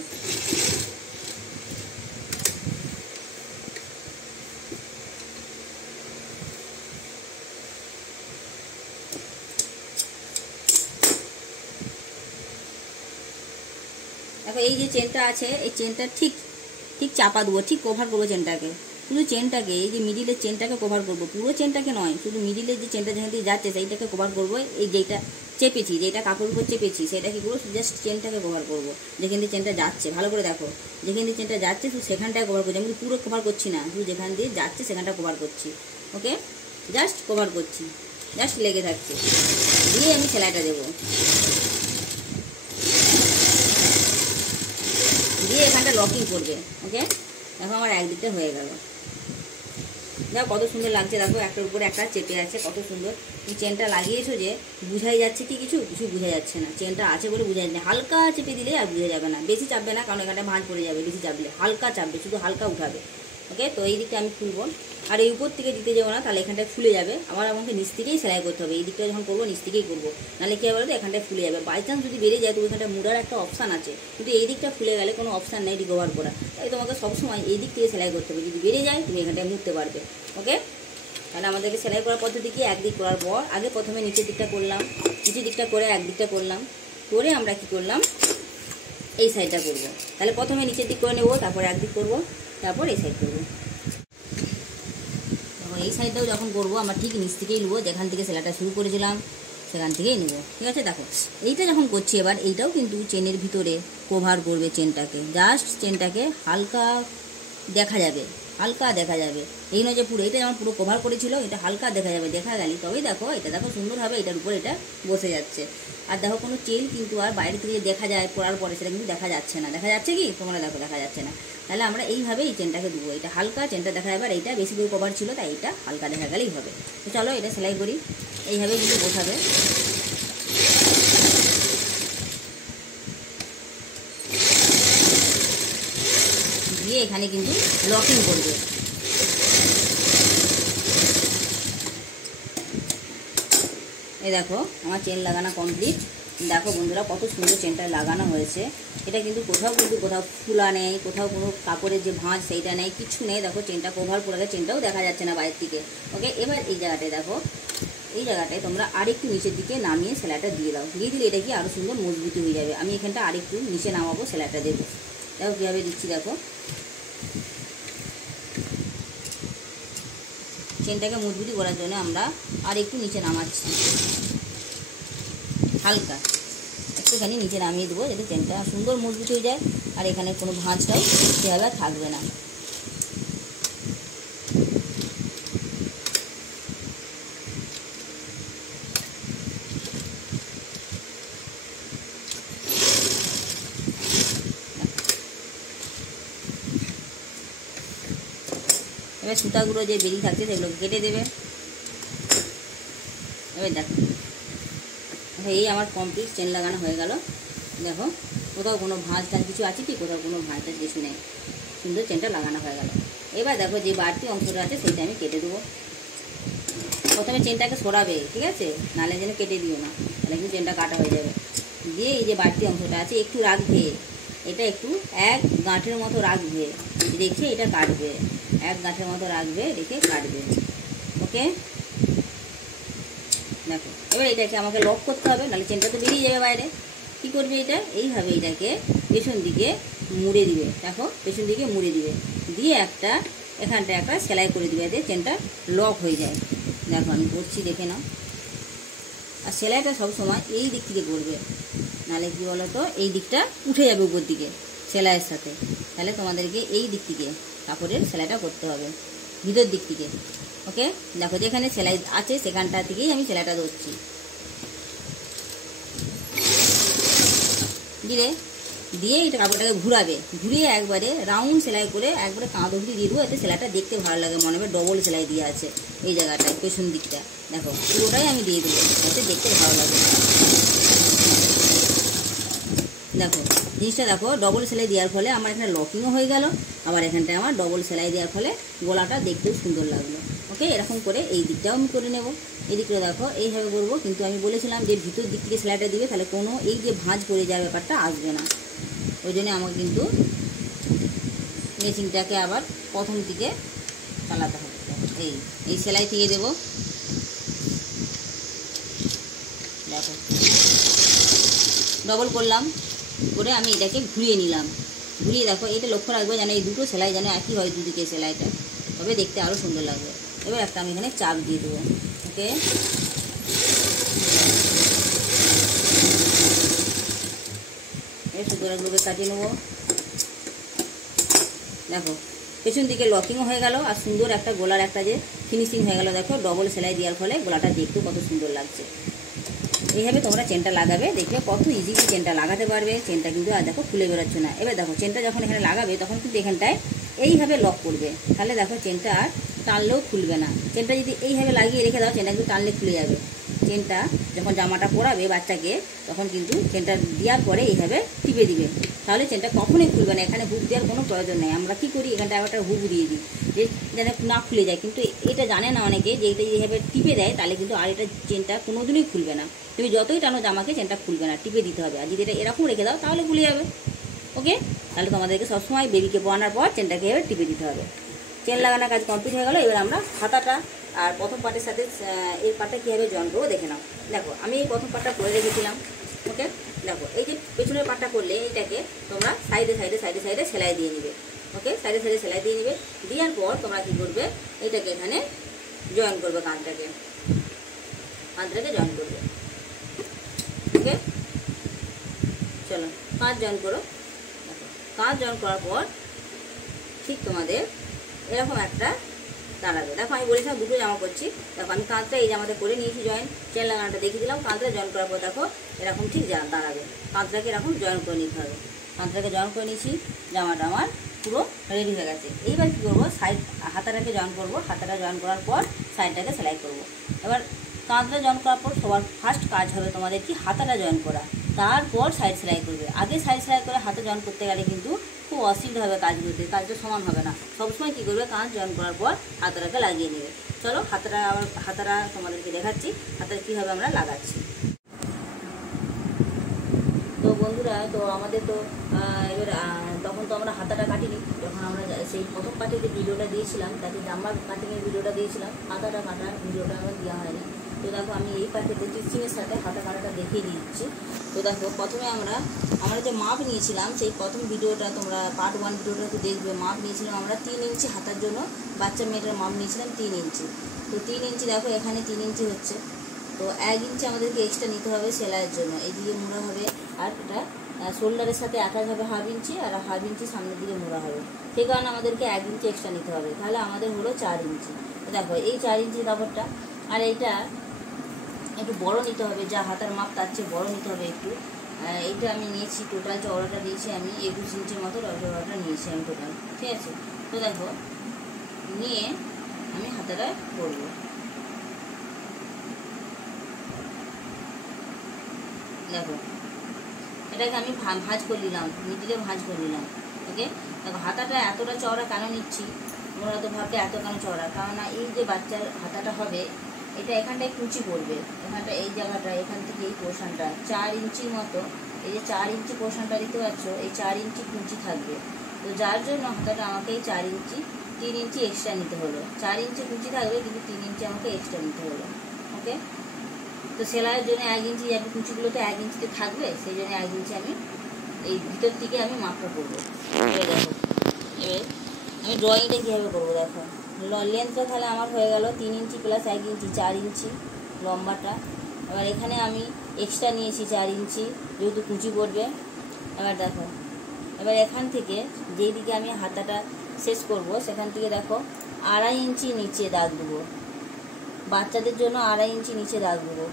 দেখো এই যে চেনটা আছে, এই চেনটা ঠিক ঠিক চাপা দেবো, ঠিক কভার করবো চেনটাকে, শুধু চেনটাকে, এই যে মিডিলের চেনটাকে কভার করবো, পুরো চেনটাকে নয়, শুধু মিডিলের যে চেনটা যেখান থেকে যাচ্ছে সেইটাকে কভার করবো। এই যেটা চেপেছি, যেটা কাপড়ের উপর চেপেছি, সেটা কি করবো, জাস্ট চেনটাকে কভার করবো, যেখান দিয়ে চেনটা যাচ্ছে। ভালো করে দেখো, যেখান দিয়ে চেনটা যাচ্ছে শুধু সেখানটাকে কভার করছি, আমি পুরো কভার করছি না, শুধু যেখান দিয়ে যাচ্ছে সেখানটা কভার করছি। ওকে, জাস্ট কভার করছি, জাস্ট লেগে থাকছে, দিয়ে আমি সেলাইটা দেবো, দিয়ে এখানটা লকিং করবে। ওকে, দেখো আমার একদিকটা হয়ে গেল। দেখো কত সুন্দর লাগছে, দেখো একটার উপরে একটা চেপে আছে, কত সুন্দর। তুমি চেনটা লাগিয়েছো যে বুঝাই যাচ্ছে কি কিছু কিছু বোঝা যাচ্ছে না, চেনটা আছে বলে বোঝা যাচ্ছে না। হালকা চেপে দিলে আর বোঝা যাবে না, বেশি চাপবে না, কারণ এখানটা ভাঁজ পড়ে যাবে। বেশি চাপলে হালকা চাপবে, শুধু হালকা উঠাবে। ওকে, তো এই দিকটা আমি খুলবো, আর এই উপর থেকে দিতে যাবো না, তাহলে এখানটায় ফুলে যাবে। আবার আমাকে নিচ থেকেই সেলাই করতে হবে, এই দিকটা যখন করবো নিচ থেকেই করবো, নাহলে কী হবে তো এখানটায় ফুলে যাবে। বাই চান্স যদি বেড়ে যায় তো ওইখানটা মুড়ার একটা অপশান আছে, কিন্তু এই দিকটা ফুলে গেলে কোনো অপশান নেই রিকভার করা। তাই তোমাকে সবসময় এই দিক থেকে সেলাই করতে হবে, যদি বেড়ে যায় তুমি এখানটায় মুড়তে পারবে। ওকে, তাহলে আমাদেরকে সেলাই করার পদ্ধতি কি, একদিক করার পর আগে প্রথমে নিচের দিকটা করলাম, নিচের দিকটা করে একদিকটা করলাম, করে আমরা কি করলাম, এই সাইডটা করব। তাহলে প্রথমে নিচের দিক করে নেবো, তারপর একদিক করব, তারপর এই সাইড করবো। এই সাইডটাও যখন করবো আমরা ঠিক নিচ থেকেই নেবো, যেখান থেকে সেলাইটা শুরু করেছিলাম সেখান থেকেই নেবো। ঠিক আছে, দেখো এইটা যখন করছি এবার এইটাও কিন্তু চেনের ভিতরে কভার করবে চেনটাকে, জাস্ট চেনটাকে হালকা দেখা যাবে, হালকা দেখা যাবে, এই নয় যে পুরো। এটা যেমন পুরো কভার করেছিল, এটা হালকা দেখা যাবে, দেখা গেলে তবেই দেখো এটা দেখো সুন্দরভাবে এটার উপর এটা বসে যাচ্ছে। আর দেখো কোনো চেন কিন্তু আর বাইরে থেকে যে দেখা যায় পরার পরে সেটা কিন্তু দেখা যাচ্ছে না। দেখা যাচ্ছে কি তোমরা দেখো, দেখা যাচ্ছে না। তাহলে আমরা এইভাবে এই চেনটাকে দেবো, এটা হালকা চেনটা দেখা যাবে, আর এইটা বেশি করে কভার ছিল তাই এটা হালকা দেখা গেলেই হবে। তো চলো এটা সেলাই করি, এইভাবে কিন্তু বসাবে। দিয়ে এখানে কিন্তু লকিং করবে। এই দেখো আমার চেন লাগানো কমপ্লিট। দেখো বন্ধুরা কত সুন্দর চেনটা লাগানো হয়েছে। এটা কিন্তু কোথাও ফুলা নেই, কোথাও কোনো কাপড়ের যে ভাঁজ সেইটা নেই, কিছু নেই। দেখো চেনটা কভার পড়ে গেছে, চেনটাও দেখা যাচ্ছে না বাইরের থেকে। ওকে, এবার এই জায়গাটায় দেখো, এই জায়গাটায় তোমরা আরেকটু নিচের দিকে নামিয়ে সেলাইটা দিয়ে দাও, দিয়ে দিলে এটা কি আরও সুন্দর মজবুতি হয়ে যাবে। আমি এখানটা আরেকটু নিচে নামাবো, সেলাইটা দেবো। দেখো কীভাবে দিচ্ছি, দেখো চেনটাকে মজবুতি করার জন্য আমরা আর একটু নিচে নামাচ্ছি, হালকা একটুখানি নিচে নামিয়ে দেবো, যাতে চেনটা সুন্দর মজবুত হয়ে যায়, আর এখানে কোনো ভাঁজটাও সেভাবে আর থাকবে না। এবার সুতাগুলো যে বেরিয়ে থাকছে সেগুলোকে কেটে দেবে। এবার দেখো এই আমার কমপ্লিট চেন লাগানো হয়ে গেল। দেখো কোথাও কোনো ভাঁজ টাজ কিছু আছে কি, কোথাও কোনো ভাঁজ টাজ কিছু নেই, সুন্দর চেনটা লাগানো হয়ে গেল। এবার দেখো যে বাড়তি অংশটা আছে সেইটা আমি কেটে দেবো। প্রথমে চেনটাকে সরাবে, ঠিক আছে, নাহলে যেন কেটে দিও না, তাহলে কিন্তু চেনটা কাটা হয়ে যাবে। দিয়ে এই যে বাড়তি অংশটা আছে একটু রাখবে, এটা একটু এক গাঁঠের মতো রাখবে, রেখে এটা কাটবে, এক গাঁঠের মতো রাখবে, রেখে কাটবে। ওকে, দেখো এবার এটাকে আমাকে লক করতে হবে, নাহলে চেনটা তো বেরিয়ে যাবে বাইরে। কী করবে এটা, এইভাবে এটাকে পেছন দিকে মুড়ে দিবে। দেখো পেছন দিকে মুড়ে দিবে, দিয়ে একটা এখানটা একটা সেলাই করে দিবে, এতে চেনটা লক হয়ে যায়। দেখো আমি করছি, দেখে নাও। আর সেলাইটা সবসময় এই দিক থেকে করবে, নাহলে কী বলো তো এই দিকটা উঠে যাবে উপর দিকে সেলাইয়ের সাথে। তাহলে তোমাদেরকে এই দিক থেকে কাপড়ের সেলাইটা করতে হবে, ভিতর দিক থেকে। ওকে, দেখো যেখানে সেলাই আছে সেখানটা থেকেই আমি সেলাইটা ধরছি। দিয়ে এটা কাপড়টাকে ঘুরাবে, ঘুরিয়ে একবারে রাউন্ড সেলাই করে একবারে কাঁধ অবধি দিয়ে দেবো, এতে সেলাইটা দেখতে ভালো লাগে, মনে হবে ডবল সেলাই দিয়ে আছে এই জায়গাটায় পেছন দিকটা। দেখো পুরোটাই আমি দিয়ে দেবো, এতে দেখতে ভালো লাগে। দেখো জিনিসটা দেখো, ডবল সেলাই দেওয়ার ফলে আমার এখানে লকিংও হয়ে গেল, আবার এখানটায় আমার ডবল সেলাই দেওয়ার ফলে গলাটা দেখতেও সুন্দর লাগলো। ওকে, এরকম করে এই দিকটাও আমি করে নেব। এই দিকটা দেখো এইভাবে করবো, কিন্তু আমি বলেছিলাম যে ভিতর দিক থেকে সেলাইটা দিবে, তাহলে কোনো এই যে ভাঁজ পড়ে যাওয়ার ব্যাপারটা আসবে না। ওই জন্য আমাকে কিন্তু মেশিনটাকে আবার প্রথম দিকে চালাতে হবে। এই সেলাই থেকে দেবো, দেখো ডবল করলাম, করে আমি এটাকে ঘুরিয়ে নিলাম। ঘুরিয়ে দেখো, এটা লক্ষ্য রাখবে যেন এই দুটো সেলাই যেন একই হয়, দুদিকে সেলাইটা, তবে দেখতে আরও সুন্দর লাগবে। এবার একটা আমি এখানে চাপ দিয়ে দেবো। ওকে, সুতরাংগুলোকে কাটিয়ে নেবো। দেখো পেছন দিকে লকিংও হয়ে গেল, আর সুন্দর একটা গোলার একটা যে ফিনিশিং হয়ে গেল। দেখো ডবল সেলাই দেওয়ার ফলে গোলাটা দেখতে কত সুন্দর লাগছে। এইভাবে তোমরা চেনটা লাগাবে, দেখবে কত ইজিলি চেনটা লাগাতে পারবে। চেনটা কিন্তু আর দেখো খুলে বেরোচ্ছে না। এবার দেখো চেনটা যখন এখানে লাগাবে তখন কিন্তু এখানটায় এইভাবে লক করবে, তাহলে দেখো চেনটা আর টানলেও খুলবে না। চেনটা যদি এইভাবে লাগিয়ে রেখে দাও, চেনটা কিন্তু টানলে খুলে যাবে। চেনটা যখন জামাটা পরাবে বাচ্চাকে, তখন কিন্তু চেনটা দেওয়ার পরে এইভাবে টিপে দিবে, তাহলে চেনটা কখনোই খুলবে না। এখানে হুক দেওয়ার কোনো প্রয়োজন নেই। আমরা কী করি, এখানটা একটা হুক দিয়ে দিই যে যেন না খুলে যায়, কিন্তু এটা জানে না অনেকে যে এটা এইভাবে টিপে দেয়, তাহলে কিন্তু আর এটা চেনটা কোনোদিনই খুলবে না। তুমি যতই টানো জামাকে, চেনটা খুলবে না, টিপে দিতে হবে। আর যদি এটা এরকম রেখে দাও তাহলে খুলে যাবে। ওকে, তাহলে তোমাদেরকে সবসময় বেবিকে পরানোর পর চেনটাকে এবার টিপে দিতে হবে। চেন লাগানোর কাজ কমপ্লিট হয়ে গেলো। এবার আমরা হাতাটা আর প্রথম পার্টের সাথে এই পার্টটা কীভাবে জয়েন করবো দেখে নাও। দেখো আমি এই প্রথম পার্টটা করে রেখেছিলাম। ওকে, দেখো এই যে পেছনের পার্টটা করলে এটাকে তোমরা সাইডে সাইডে সাইডে সাইডে সেলাই দিয়ে নিবে। ওকে, সাইডে সাইডে সেলাই দিয়ে নিবে। দেওয়ার পর তোমরা কী করবে, এইটাকে এখানে জয়েন করবে, কাঁধটাকে জয়েন করবে। ওকে, চলো কাঁধ জয়েন করো। দেখো কাঁধ জয়েন করার পর ঠিক তোমাদের এরকম একটা দাঁড়াবে। দেখো আমি বলেছিলাম দুটো জামা করছি। দেখো আমি কাঁধটা এই জামাতে করে নিয়েছি জয়েন, চেন লাগানোটা দেখিয়ে দিলাম। কাঁধটা জয়েন করার পর দেখো এরকম ঠিক দাঁড়াবে। কাঁধটাকে এরকম জয়েন করে নিতে হবে। কাঁধটাকে জয়েন করে নিয়েছি, জামাটা আমার পুরো রেডি হয়ে গেছে। এইবার কী করবো, সাইড হাতাটাকে জয়েন করবো। হাতাটা জয়েন করার পর সাইডটাকে সেলাই করবো। এবার কাঁধটা জয়েন করার পর সবার ফার্স্ট কাজ হবে তোমাদের কি হাতাটা জয়েন করা, তারপর সাইড সেলাই করবে। আগে সাইড সেলাই করে হাতে জয়েন করতে গেলে কিন্তু খুব অসুবিধা হবে কাজ করতে, কাজটা সমান হবে না। সবসময় কী করবে, কাঁধ জয়েন করার পর হাতাটাকে লাগিয়ে নেবে। চলো হাতাটা তোমাদেরকে দেখাচ্ছি, হাতাটা কীভাবে আমরা লাগাচ্ছি। তো বন্ধুরা, তো আমাদের তো এবার তখন তো আমরা হাতাটা কাটিনি, যখন আমরা সেই প্রথম পার্টে যে ভিডিওটা দিয়েছিলাম, তাতে জামার কাটিংয়ের ভিডিওটা দিয়েছিলাম, হাতাটা কাটার ভিডিওটা আমার দেওয়া হয়নি। তো দেখো আমি এই পার্টিতে স্টিচিংয়ের সাথে হাতা কাটাটা দেখিয়ে দিচ্ছি। তো দেখো প্রথমে আমরা যে মাপ নিয়েছিলাম, সেই প্রথম ভিডিওটা তোমরা পার্ট 1 ভিডিওটা তো দেখবে। মাপ নিয়েছিলাম আমরা 3 ইঞ্চি হাতার জন্য, বাচ্চা মেয়েটার মাপ নিয়েছিলাম 3 ইঞ্চি। তো 3 ইঞ্চি দেখো এখানে 3 ইঞ্চি হচ্ছে, তো 1 ইঞ্চি আমাদেরকে এক্সট্রা নিতে হবে সেলাইয়ের জন্য। এইদিকে মোড়া হবে, আর এটা শোল্ডারের সাথে অ্যাটাচ হবে 1/2 ইঞ্চি, আর 1/2 ইঞ্চি সামনের দিকে মোড়া হবে। সেই কারণে আমাদেরকে 1 ইঞ্চি এক্সট্রা নিতে হবে, তাহলে আমাদের হলো 4 ইঞ্চি। দেখো এই 4 ইঞ্চি কাপড়টা, আর এইটা একটু বড় নিতে হবে, যা হাতার মাপ তার চেয়ে বড় নিতে হবে একটু। এইটা আমি নিয়েছি, টোটাল চওড়াটা দিয়েছি আমি 21 ইঞ্চির মতো চওড়াটা নিয়েছি আমি টোটাল, ঠিক আছে। তো দেখো নিয়ে আমি হাতাটা করবো। দেখো এটাকে আমি ভাঁজ করে নিলাম, মিডিলে ভাঁজ করে নিলাম। ওকে, দেখো হাতাটা এতটা চওড়া কেন নিচ্ছি, তোমরা তো ভাববে এত কেন চওড়া, কারণ এই যে বাচ্চার হাতাটা হবে, এটা এখানটায় কুচি পড়বে, এখানটা এই জায়গাটা, এখান থেকে এই পোর্শনটা 4 ইঞ্চির মতো, এই যে 4 ইঞ্চি পোর্শনটা দিতে পারছো, এই 4 ইঞ্চি কুচি থাকবে। তো যার জন্য হাতাটা আমাকে এই 4 ইঞ্চি 3 ইঞ্চি এক্সট্রা নিতে হলো। 4 ইঞ্চি কুচি থাকবে, কিন্তু 3 ইঞ্চি আমাকে এক্সট্রা নিতে হলো। ওকে, তো সেলাইয়ের জন্য 1 ইঞ্চি, একটু কুচিগুলো তো 1 ইঞ্চিতে থাকবে, সেই জন্য 1 ইঞ্চি আমি এই ভিতর থেকে আমি মাপটা করবো। এবার দেখো, এবার আমি ড্রয়িংটা কীভাবে করবো, দেখো লেন্থটা তাহলে আমার হয়ে গেল 3 ইঞ্চি প্লাস 1 ইঞ্চি, 4 ইঞ্চি লম্বাটা। এবার এখানে আমি এক্সট্রা নিয়েছি 4 ইঞ্চি, যেহেতু কুচি পড়বে। এবার দেখো, এবার এখান থেকে যেই দিকে আমি হাতাটা শেষ করব, সেখান থেকে দেখো 2.5 ইঞ্চি নিচে দাগ দেবো। বাচ্চাদের জন্য 2.5 ইঞ্চি নিচে দাগ দেবো,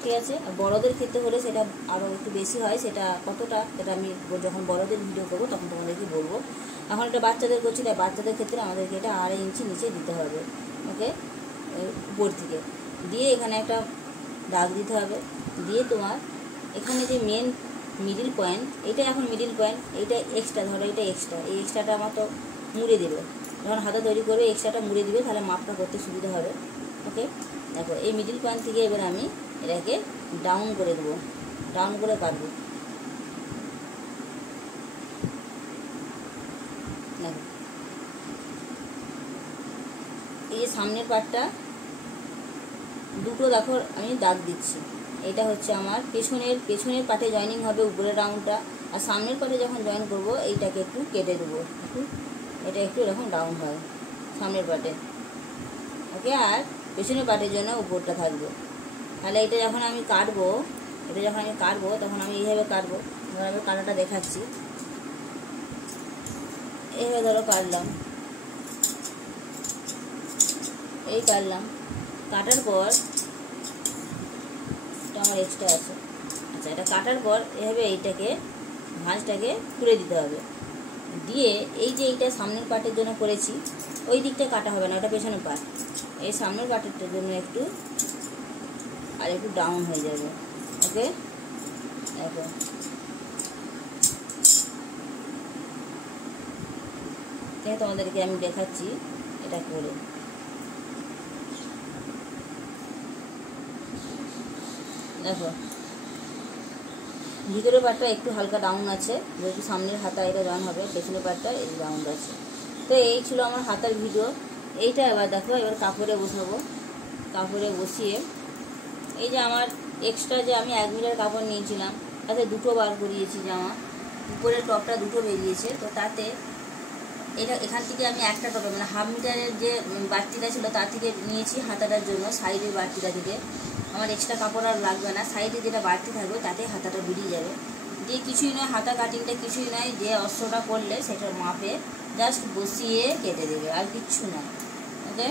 ঠিক আছে। আর বড়োদের ক্ষেত্রে হলে সেটা আরও একটু বেশি হয়, সেটা কতটা সেটা আমি যখন বড়োদের ভিডিও করবো তখন তোমাদেরকে বলবো। এখন এটা বাচ্চাদের করছি, তাই বাচ্চাদের ক্ষেত্রে আমাদেরকে এটা 2.5 ইঞ্চি নিচে দিতে হবে। ওকে, উপর থেকে দিয়ে এখানে একটা দাগ দিতে হবে। দিয়ে তোমার এখানে যে মেন মিডিল পয়েন্ট, এটা এখন মিডিল পয়েন্ট, এইটা এক্সট্রা, ধরো এটা এক্সট্রা, এই এক্সট্রাটা আমার তো মুড়ে দেবে, যখন হাতা তৈরি করবে এক্সট্রাটা মুড়ে দিবে, তাহলে মাপটা করতে সুবিধা হবে। ওকে, দেখো এই মিডিল পয়েন্ট থেকে এবার আমি এটাকে ডাউন করে দেবো, ডাউন করে কাটবো। দেখো এই যে সামনের পার্টটা দুটো দেখো আমি দাগ দিচ্ছি, এটা হচ্ছে আমার পেছনের পার্টে জয়েনিং হবে উপরের রাউন্ডটা, আর সামনের পাটে যখন জয়েন করব এইটাকে একটু কেটে দেবো, এটা একটু এরকম ডাউন হয় সামনের পাটে, ওকে। আর পেছনের পাটের জন্য উপরটা থাকবে। তাহলে এটা যখন আমি কাটবো তখন আমি এইভাবে কাটবো। ধরো আমি কাটাটা দেখাচ্ছি, এইভাবে ধরো কাটলাম, কাটার পর এটা আমার এক্সট্রা আছে। আচ্ছা, এটা কাটার পর এভাবে এইটাকে ভাঁজটাকে খুলে দিতে হবে। দিয়ে এই যে এইটা সামনের পাটের জন্য করেছি, ওই দিকটা কাটা হবে না, ওটা পেছনের পাট। এই সামনের পাটেরটার জন্য একটু ডাউন হয়ে যাবে, ওকে। দেখো তোমাদেরকে আমি দেখাচ্ছি এটা করে। দেখো ভিতরের পাটটা একটু হালকা ডাউন আছে, যেহেতু সামনের হাতা এটা জয়েন হবে, পেছনের পাটটা এই ডাউন আছে। তো এই ছিল আমার হাতার ভিডিও। এইটা এবার দেখো, এবার কাপড়ে বসাবো। কাপড়ে বসিয়ে এই যে আমার এক্সট্রা যে আমি 1 মিটার কাপড় নিয়েছিলাম, তাতে 2টো বার করিয়েছি জামা, উপরের টপটা 2টো বেরিয়েছে। তো তাতে এটা এখান থেকে আমি একটা টপে মানে 1/2 মিটারের যে বাড়তিটা ছিল তার থেকে নিয়েছি হাতাটার জন্য, সাইডের বাড়তিটা থেকে। আমার এক্সট্রা কাপড় আর লাগবে না, সাইডে যেটা বাড়তি থাকবে তাতে হাতাটা বেরিয়ে যাবে। দিয়ে কিছুই নয়, হাতা কাটিংটা কিছুই নয়, যে অস্ত্রটা করলে সেটার মাপে জাস্ট বসিয়ে কেটে দেবে, আর কিচ্ছু না, ওকে।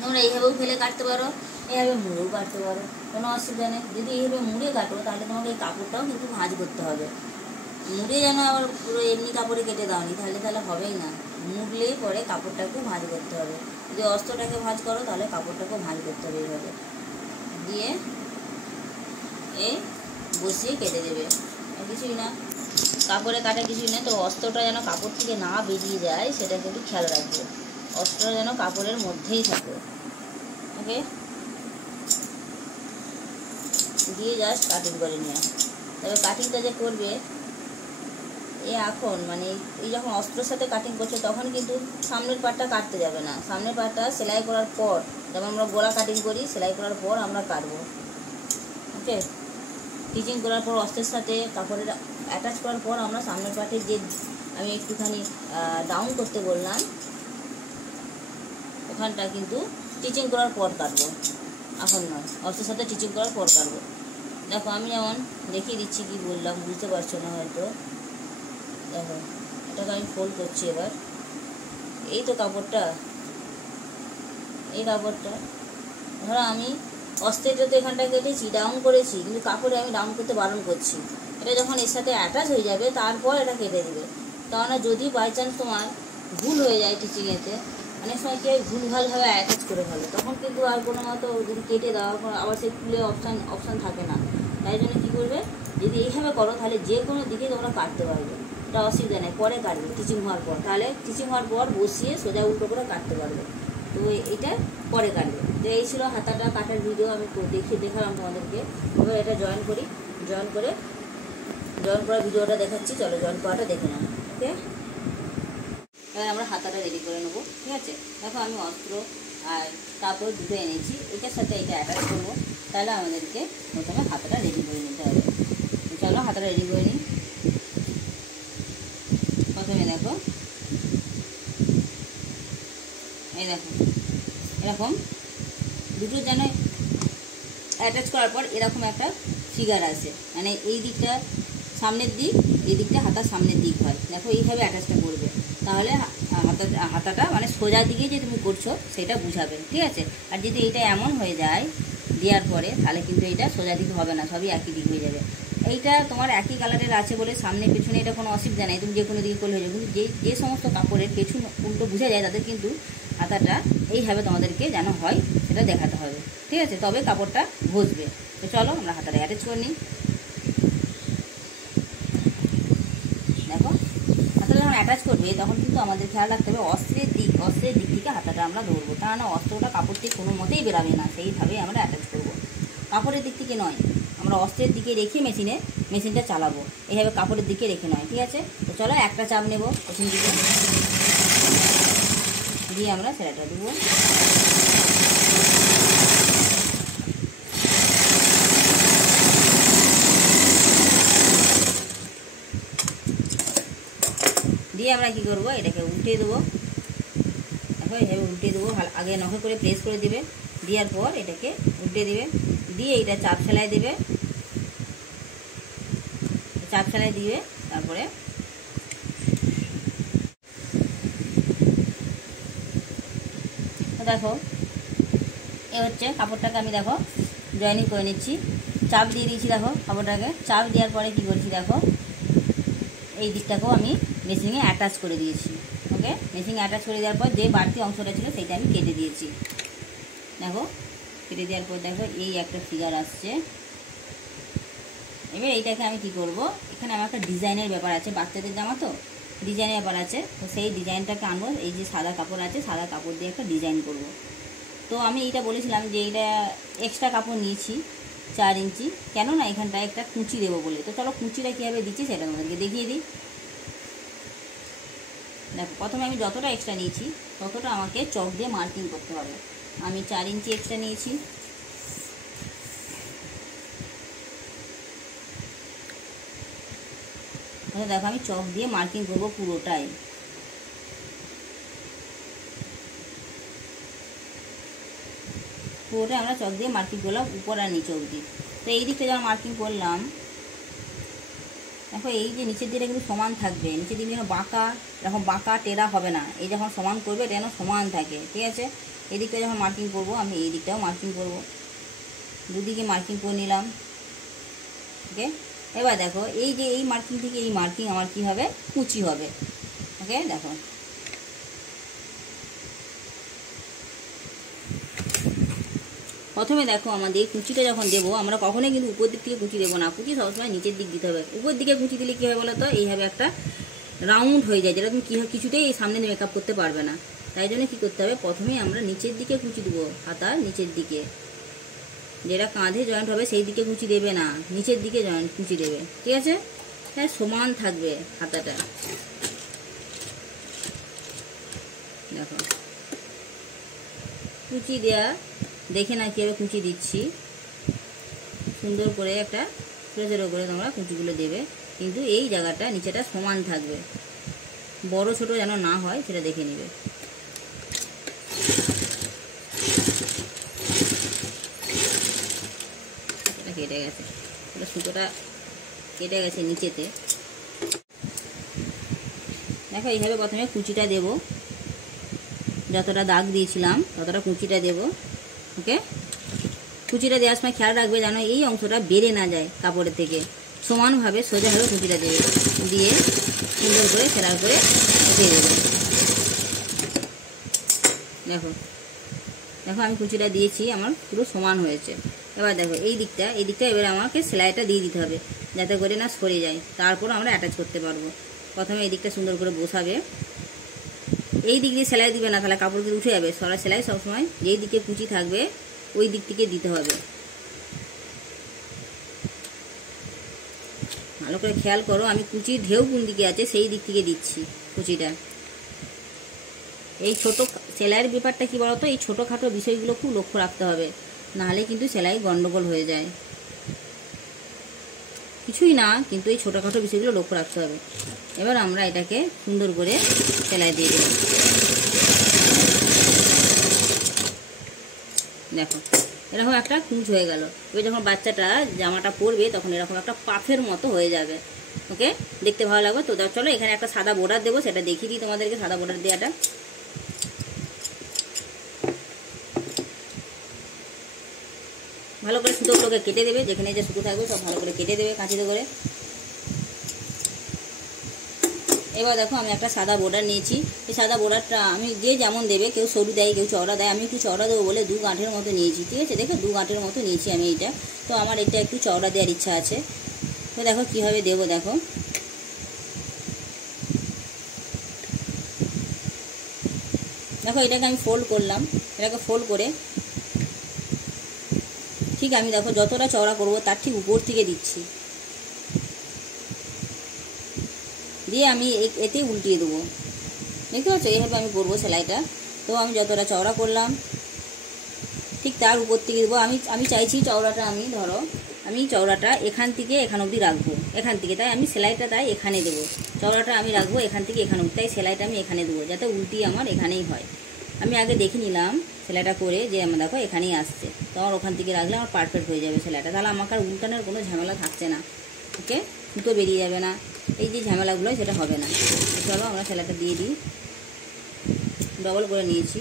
তোমরা এইভাবেও ফেলে কাটতে পারো, এইভাবে মুড়েও কাটতে পারো, কোনো অসুবিধা নেই। যদি এইভাবে মুড়ে কাটো তাহলে তোমাকে এই কাপড়টাও কিন্তু ভাঁজ করতে হবে। মুড়ে যেন আবার পুরো এমনি কাপড়ে কেটে দাওনি, তাহলে হবেই না। মুড়লেই পরে কাপড়টাকেও ভাঁজ করতে হবে। যদি অস্ত্রটাকে ভাঁজ করো তাহলে কাপড়টাকেও ভাঁজ করতে হবে। এইভাবে দিয়ে এই বসিয়ে কেটে দেবে, কিছুই না, কাপড়ে কাটা কিছুই না। তো অস্ত্রটা যেন কাপড় থেকে না বেরিয়ে যায় সেটা কিন্তু খেয়াল রাখবে, অস্ত্রটা যেন কাপড়ের মধ্যেই থাকে, ওকে। দিয়ে জাস্ট কাটিং করে নিয়ে, তবে কাটিংটা যে করবে এখন মানে এই যখন অস্ত্রের সাথে কাটিং করছে তখন কিন্তু সামনের পাটটা কাটতে যাবে না। সামনের পাটটা সেলাই করার পর, যেমন আমরা গলা কাটিং করি, সেলাই করার পর আমরা কাটবো, ওকে। স্টিচিং করার পর অস্ত্রের সাথে কাপড়ের অ্যাটাচ করার পর আমরা সামনের পাটের যে আমি একটুখানি ডাউন করতে বললাম ওখানটা কিন্তু স্টিচিং করার পর কাটবো, এখন নয়, অস্ত্রের সাথে স্টিচিং করার পর কাটবো। দেখো আমি যেমন দেখিয়ে দিচ্ছি, কি বললাম বুঝতে পারছো না হয়তো। দেখো এটাকে আমি ফোল্ড করছি এবার। এই তো কাপড়টা, এই কাপড়টা ধরো আমি অস্ত্রেরটা তো এখানটা কেটেছি, ডাউন করেছি, কিন্তু কাপড়ে আমি ডাউন করতে বারণ করছি। এটা যখন এর সাথে অ্যাটাচ হয়ে যাবে তারপর এটা কেটে দিবে। কেননা যদি বাই চান্স তোমার ভুল হয়ে যায় টিচিংয়েতে, অনেক সময় কেউ ভুলভালভাবে অ্যাটাচ করে ফেলে, তখন কিন্তু আর কোনো মতো যদি কেটে দেওয়া আবার সে খুলে অপশান থাকে না। তাই জন্য কী করবে, যদি এইভাবে করো তাহলে যে কোনো দিকে তোমরা কাটতে পারবে, এটা অসুবিধা নেই। পরে কাটবে টিচিং হওয়ার পর, তাহলে টিচিং হওয়ার পর বসিয়ে সোজা উল্টো করে কাটতে পারবে। তো এটা পরে কাটবে। তো এই ছিল হাতাটা কাটার ভিডিও, আমি দেখালাম তোমাদেরকে। এবার এটা জয়েন করার ভিডিওটা দেখাচ্ছি, চলো জয়েন করাটা দেখে নাও, ওকে। এবার আমরা হাতাটা রেডি করে নেবো, ঠিক আছে। দেখো আমি অস্ত্র আর কাপড় দুটো এনেছি, এটার সাথে এটা অ্যাটাচ করবো, তাহলে আমাদেরকে প্রথমে হাতাটা রেডি করে নিতে হবে। চলো হাতাটা রেডি করে নিই। প্রথমে দেখো, এই দেখো এরকম দুটো যেন অ্যাটাচ করার পর এরকম একটা ফিগার আছে, মানে এই দিকটা সামনের দিক, এই দিকটা হাতার সামনের দিক হয়। দেখো এইভাবে অ্যাটাচটা করবে, তাহলে হাতাটা মানে সোজা দিকে যে তুমি করছো সেটা বুঝাবে, ঠিক আছে। আর যদি এইটা এমন হয়ে যায় দেওয়ার পরে, তাহলে কিন্তু এইটা সোজা দিক হবে না, সবই একই দিক হয়ে যাবে। এইটা তোমার একই কালারের আছে বলে সামনে পেছনে এটা কোনো অসুবিধা নেই, তুমি যে কোনো দিকে করলে হয়ে যাবে। কিন্তু যে সমস্ত কাপড়ের পেছন উল্টো বোঝা যায় তাদের কিন্তু হাতাটা এইভাবে তোমাদেরকে যেন হয় সেটা দেখাতে হবে, ঠিক আছে, তবে কাপড়টা ঘষবে। তো চলো আমরা হাতাটা অ্যাটাচ করে নিই। দেখো হাতাটা যখন অ্যাটাচ করবে তখন কিন্তু আমাদের খেয়াল রাখতে হবে অস্ত্রের দিক থেকে হাতাটা আমরা ধরবো, কেননা অস্ত্রটা কাপড় থেকে কোনো মতেই বেরাবে না, সেইভাবেই আমরা অ্যাটাচ করবো। কাপড়ের দিক থেকে নয়, আমরা অস্ত্রের দিকে রেখে মেশিনটা চালাবো, এইভাবে কাপড়ের দিকে রেখে নয়, ঠিক আছে। তো চলো একটা চাপ নেব প্রথম দিকে, দিয়ে আমরা সেলাইটা দেবো। দিয়ে আমরা কি করব, এটাকে উল্টে দেবো। দেখো এইভাবে উল্টে দেবো, আগে নখে করে প্রেস করে দিবে, দেওয়ার পর এটাকে উল্টে দিবে, দিয়ে এটা চাপ সেলাই দেবে, চাপ সেলাই দিয়ে তারপরে দেখো এ হচ্ছে কাপড়টাকে আমি দেখো জয়েনিং করে নিচ্ছি, চাপ দিয়ে দিয়েছি। দেখো কাপড়টাকে চাপ দেওয়ার পরে কি করছি, দেখো এই দিকটাকেও আমি মেশিনে অ্যাটাচ করে দিয়েছি। ওকে, মেশিনে অ্যাটাচ করে দেওয়ার পর যে বাড়তি অংশটা ছিল সেইটা আমি কেটে দিয়েছি। দেখো কেটে দেওয়ার পর দেখো এই একটা ফিগার আসছে। এবার এইটাকে আমি কি করব, এখানে আমার একটা ডিজাইনের ব্যাপার আছে, বাচ্চাদের জামা তো ডিজাইনের ব্যাপার আছে, তো সেই ডিজাইনটাকে আনবো। এই যে সাদা কাপড় আছে, সাদা কাপড় দিয়ে একটা ডিজাইন করব। তো আমি এইটা বলেছিলাম যে এইটা এক্সট্রা কাপড় নিয়েছি 4 ইঞ্চি, কেন না এখানটায় একটা কুঁচি দেবো বলে। তো চলো কুঁচিটা কীভাবে দিচ্ছি সেটা তোমাদেরকে দেখিয়ে দিই। দেখো প্রথমে আমি যতটা এক্সট্রা নিয়েছি ততটা আমাকে চক দিয়ে মার্কিং করতে হবে। আমি 4 ইঞ্চি এক্সট্রা নিয়েছি, দেখো আমি চক দিয়ে মার্কিং করব পুরোটাই। আমরা চক দিয়ে মার্কিং করলাম উপর আর নিচে অবধি। তো এই দিকটা যখন মার্কিং করলাম, দেখো এই যে নিচের দিকটা কিন্তু সমান থাকবে, নিচের দিকে যেন বাঁকা, এরকম বাঁকা টেরা হবে না। এই যখন সমান করবে এটা যেন সমান থাকে, ঠিক আছে। এই দিকটা যখন মার্কিং করব আমি এই দিকটাও মার্কিং করব, দুদিকে মার্কিং করে নিলাম। ওকে, এবার দেখো এই যে এই মার্কিং থেকে এই মার্কিং আমার কি হবে, কুচি হবে। ওকে, দেখো প্রথমে দেখো আমাদের কুচিটা যখন দেবো আমরা কখনোই কিন্তু উপর দিক থেকে কুচি দেবো না, কুচি সবসময় নিচের দিক দিতে হবে। উপর দিকে কুচি দিলে কী হবে বলো তো, এইভাবে একটা রাউন্ড হয়ে যায়, যেটা তুমি কিছুতেই এই সামনে দিয়ে মেকআপ করতে পারবে না। তাই জন্য কী করতে হবে, প্রথমেই আমরা নিচের দিকে কুচি দেবো, হাতার নিচের দিকে, যেটা কাঁধে জয়েন্ট হবে সেই দিকে কুচি দেবে না, নিচের দিকে জয়েন্ট কুচি দেবে, ঠিক আছে। হ্যাঁ, সমান থাকবে হাতাটা। দেখো কুচি দেয়া দেখে না কীভাবে কুচি দিচ্ছি, সুন্দর করে একটা ছোটো ছোটো করে তোমরা কুচিগুলো দেবে, কিন্তু এই জায়গাটা নিচেটা সমান থাকবে, বড় ছোট যেন না হয় সেটা দেখে নেবে। এটা কেটে গেছে, এটা সুতোটা কেটে গেছে নিচেতে। দেখো এইভাবে প্রথমে কুচিটা দেব, যতটা দাগ দিয়েছিলাম ততটা কুচিটা দেব। ওকে, কুচিটা দেওয়ার সময় খেয়াল রাখবে যেন এই অংশটা বেড়ে না যায় কাপড়ের থেকে, সমানভাবে সোজাভাবে কুচিটা দেবে, দিয়ে সুন্দর করে সেলাই করে উঠিয়ে দেবে। দেখো দেখো আমি কুচিটা দিয়েছি, আমার পুরো সমান হয়েছে। এবার দেখো এই দিকটা এবার আমাকে সেলাইটা দিয়ে দিতে হবে যাতে করে না সরে যায়, তারপর আমরা অ্যাটাচ করতে পারবো। প্রথমে এই দিকটা সুন্দর করে বসাবে, এই দিক দিয়ে সেলাই দিবে না, তাহলে কাপড় কিন্তু উঠে যাবে। সরা সেলাই সবসময় যেই দিকে কুচি থাকবে ওই দিক থেকে দিতে হবে। ভালো করে খেয়াল করো, আমি কুচির ঢেউ কোন দিকে আছে সেই দিক থেকে দিচ্ছি কুচিটা। এই ছোটো সেলাইয়ের ব্যাপারটা কী বলতো, এই ছোটোখাটো বিষয়গুলো খুব লক্ষ্য রাখতে হবে, নাহলে কিন্তু সেলাই গন্ডগোল হয়ে যায়। কিছুই না, কিন্তু এই ছোটোখাটো বিষয়গুলো লক্ষ্য রাখতে হবে। এবার আমরা এটাকে সুন্দর করে সেলাই দিয়ে দেব। দেখো এরকম একটা কুঁচ হয়ে গেল। এবার যখন বাচ্চাটা জামাটা পরবে তখন এরকম একটা পাফের মতো হয়ে যাবে। ওকে, দেখতে ভালো লাগবে। তো চলো এখানে একটা সাদা বর্ডার দেবো, সেটা দেখিয়ে দিই তোমাদেরকে, সাদা বর্ডার দেওয়াটা। ভালো করে সুতোগুলোকে কেটে দেবে, যেখানে যে সুতো থাকবে সব ভালো করে কেটে দেবে কাঁচিতে করে। এবার দেখো আমি একটা সাদা বর্ডার নিয়েছি। এই সাদা বর্ডারটা আমি যে যেমন দেবে, কেউ সরু দেয় কেউ চওড়া দেয়, আমি একটু চওড়া দেবো বলে 2 গাঁটের মতো নিয়েছি, ঠিক আছে। দেখো 2 গাঁটের মতো নিয়েছি আমি এইটা, তো আমার এটা একটু চওড়া দেওয়ার ইচ্ছা আছে। তো দেখো কীভাবে দেবো, দেখো দেখো এটাকে আমি ফোল্ড করলাম, এটাকে ফোল্ড করে ঠিক আমি দেখো যতটা চওড়া করব তার ঠিক উপর থেকে দিচ্ছি, দিয়ে আমি এতে উল্টিয়ে দেবো। দেখতে পাচ্ছ, এইভাবে আমি করবো সেলাইটা। তো আমি যতটা চওড়া করলাম ঠিক তার উপর থেকে দেবো। আমি চাইছি চওড়াটা আমি ধরো আমি চওড়াটা এখান থেকে এখান অবধি রাখবো, এখান থেকে, তাই আমি সেলাইটা তাই এখানে দেবো। চওড়াটা আমি রাখবো এখান থেকে এখান অবধি, তাই সেলাইটা আমি এখানে দেবো, যাতে উল্টি আমার এখানেই হয়। আমি আগে দেখে নিলাম সেলাইটা করে যে আমার দেখো এখানেই আসছে, তো আমার ওখান থেকে রাখলে আমার পারফেক্ট হয়ে যাবে সেলাইটা, তাহলে আমাকে আর উল্টানোর কোনো ঝামেলা থাকছে না। ওকে, সুতো বেরিয়ে যাবে না, এই যে ঝামেলাগুলো সেটা হবে না। চলো আমরা সেলাইটা দিয়ে দিই, ডবল করে নিয়েছি।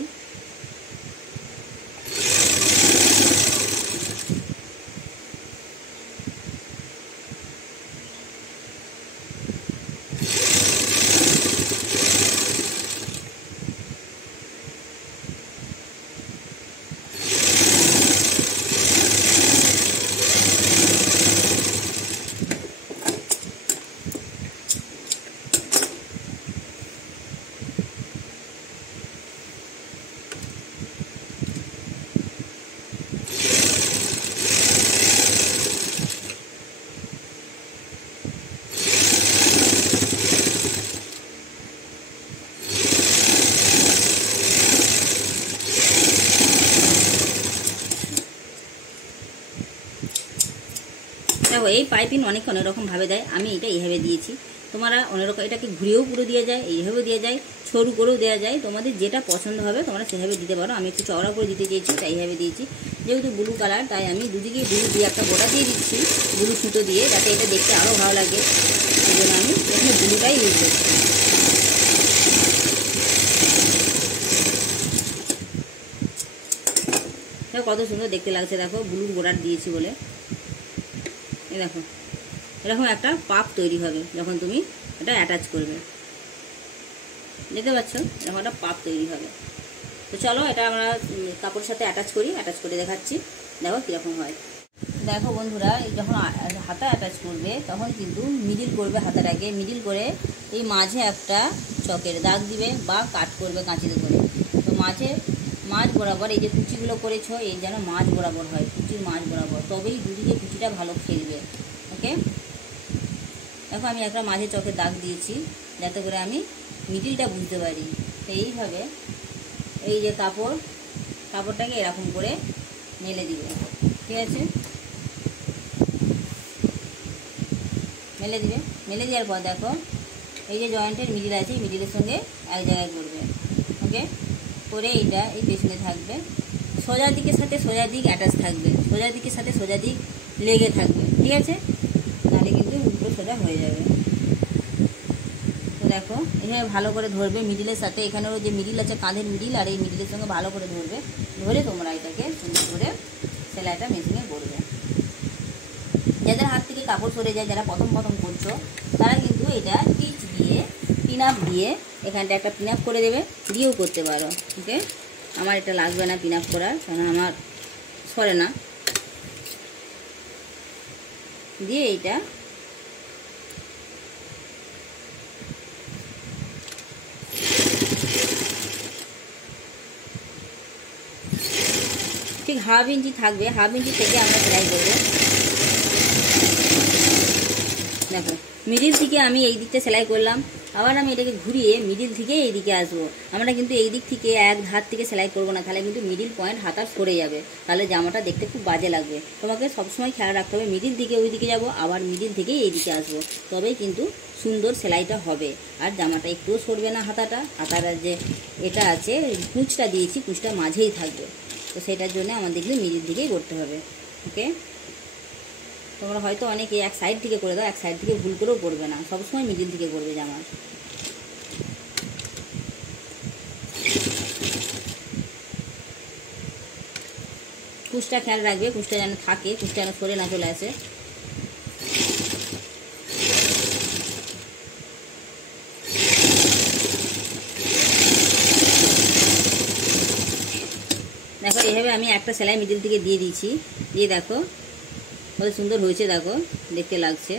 দেখো এই পাইপিং অনেকে অনেক রকমভাবে দেয়, আমি এটা এইভাবে দিয়েছি। তোমরা অনেক রকম, এটাকে ঘুরিয়েও পুরো দেওয়া যায়, এইভাবেও দেওয়া যায়, সরু করেও দেওয়া যায়, তোমাদের যেটা পছন্দ হবে তোমরা সেভাবে দিতে পারো। আমি একটু চওড়া করে দিতে চেয়েছি, তাই এইভাবে দিয়েছি। যেহেতু ব্লু কালার, তাই আমি দুদিকে ব্লু দিয়ে একটা গোটা দিয়ে দিচ্ছি, ব্লু সুতো দিয়ে, যাতে এটা দেখতে আরও ভালো লাগে। সেই জন্য আমি এখানে ব্লুটাই ইউজ করছি। দেখো কত সুন্দর দেখতে লাগছে, দেখো ব্লুর গোড়ার দিয়েছি বলে। এই দেখো এরকম একটা পাপ তৈরি হবে যখন তুমি এটা অ্যাটাচ করবে, দেখতে পাচ্ছ এরকম একটা পাপ তৈরি হবে। তো চলো এটা আমরা কাপড়ের সাথে অ্যাটাচ করি, অ্যাটাচ করে দেখাচ্ছি, দেখো কীরকম হয়। দেখো বন্ধুরা, যখন হাতা অ্যাটাচ করবে তখন কিন্তু মিডিল করবে, হাতাটাকে মিডিল করে এই মাঝে একটা চকের দাগ দিবে বা কাট করবে কাঁচিতে করে। তো মাঝ বরাবর এই যে কুচিগুলো করেছো, এই যেন মাঝ বরাবর হয়, কুচির মাঝ বরাবর, তবেই দুদিকে কুচিটা ভালো খেলবে। ওকে, দেখো আমি একটা মাঝে চকের দাগ দিয়েছি, যাতে করে আমি মিডিলটা বুঝতে পারি। তো এইভাবে এই যে কাপড়টাকে এরকম করে মেলে দিবে, ঠিক আছে? মেলে দিবে, মেলে দেওয়ার পর দেখো এই যে জয়েন্টের মিডিল আছে, এই মিডিলের সঙ্গে এক জায়গায় করবে। ওকে, করে এইটা এই পেছনে থাকবে, সোজা দিকের সাথে সোজা দিক অ্যাটাচ থাকবে, সোজা দিকের সাথে সোজা দিক লেগে থাকবে, ঠিক আছে? তাহলে কিন্তু উল্টো সোজা হয়ে যাবে। তো দেখো এখানে ভালো করে ধরবে মিডিলের সাথে, এখানেও যে মিডিল আছে কাঁধের মিডিল, আর এই মিডিলের সঙ্গে ভালো করে ধরবে, ধরে তোমরা এটাকে সুন্দর করে সেলাইটা মেশিনে করবে। যাদের হাত থেকে কাপড় সরে যায়, যারা প্রথম করছো, তারা কিন্তু এটা টিচ দিয়ে পিন আপ দিয়ে এখানটা একটা পিন আপ করে দেবে, দিয়েও করতে পারো। ওকে, আমার এটা লাগবে না পিন আপ করার, কারণ আমার সরে না। দিয়ে এইটা ঠিক হাফ ইঞ্চি থাকবে, হাফ ইঞ্চি থেকে আমরা সেলাই করবো। দেখো মিডিল থেকে আমি এই দিকটা সেলাই করলাম, আবার আমি এটাকে ঘুরিয়ে মিডিল থেকে এই দিকে আসবো। আমরা কিন্তু এই দিক থেকে এক ধার থেকে সেলাই করবো না, তাহলে কিন্তু মিডিল পয়েন্ট হাতা সরে যাবে, তাহলে জামাটা দেখতে খুব বাজে লাগবে। তোমাকে সবসময় খেয়াল রাখতে হবে মিডিল থেকে ওই দিকে যাবো, আবার মিডিল থেকে এই দিকে আসবো, তবেই কিন্তু সুন্দর সেলাইটা হবে। আর জামাটা একটুও সরবে না, হাতার যে এটা আছে কুঁচটা দিয়েছি, কুঁচটা মাঝেই থাকবে। তো সেটার জন্য আমাদের কিন্তু মিডিল দিকেই করতে হবে। ওকে, তোমরা হয়তো অনেকে এক সাইড থেকে করে দাও, এক সাইড থেকে ভুল করেও করবে না, সবসময় মিডিল থেকে করবে জামা। কুঁচটা খেয়াল রাখবে, কুঁচটা যেন থাকে, কুঁচটা যেন সরে না চলে আসে। দেখো এইভাবে আমি একটা সেলাই মিডিল থেকে দিয়ে দিয়েছি, দিয়ে দেখো কত সুন্দর হয়েছে, দেখো দেখতে লাগছে।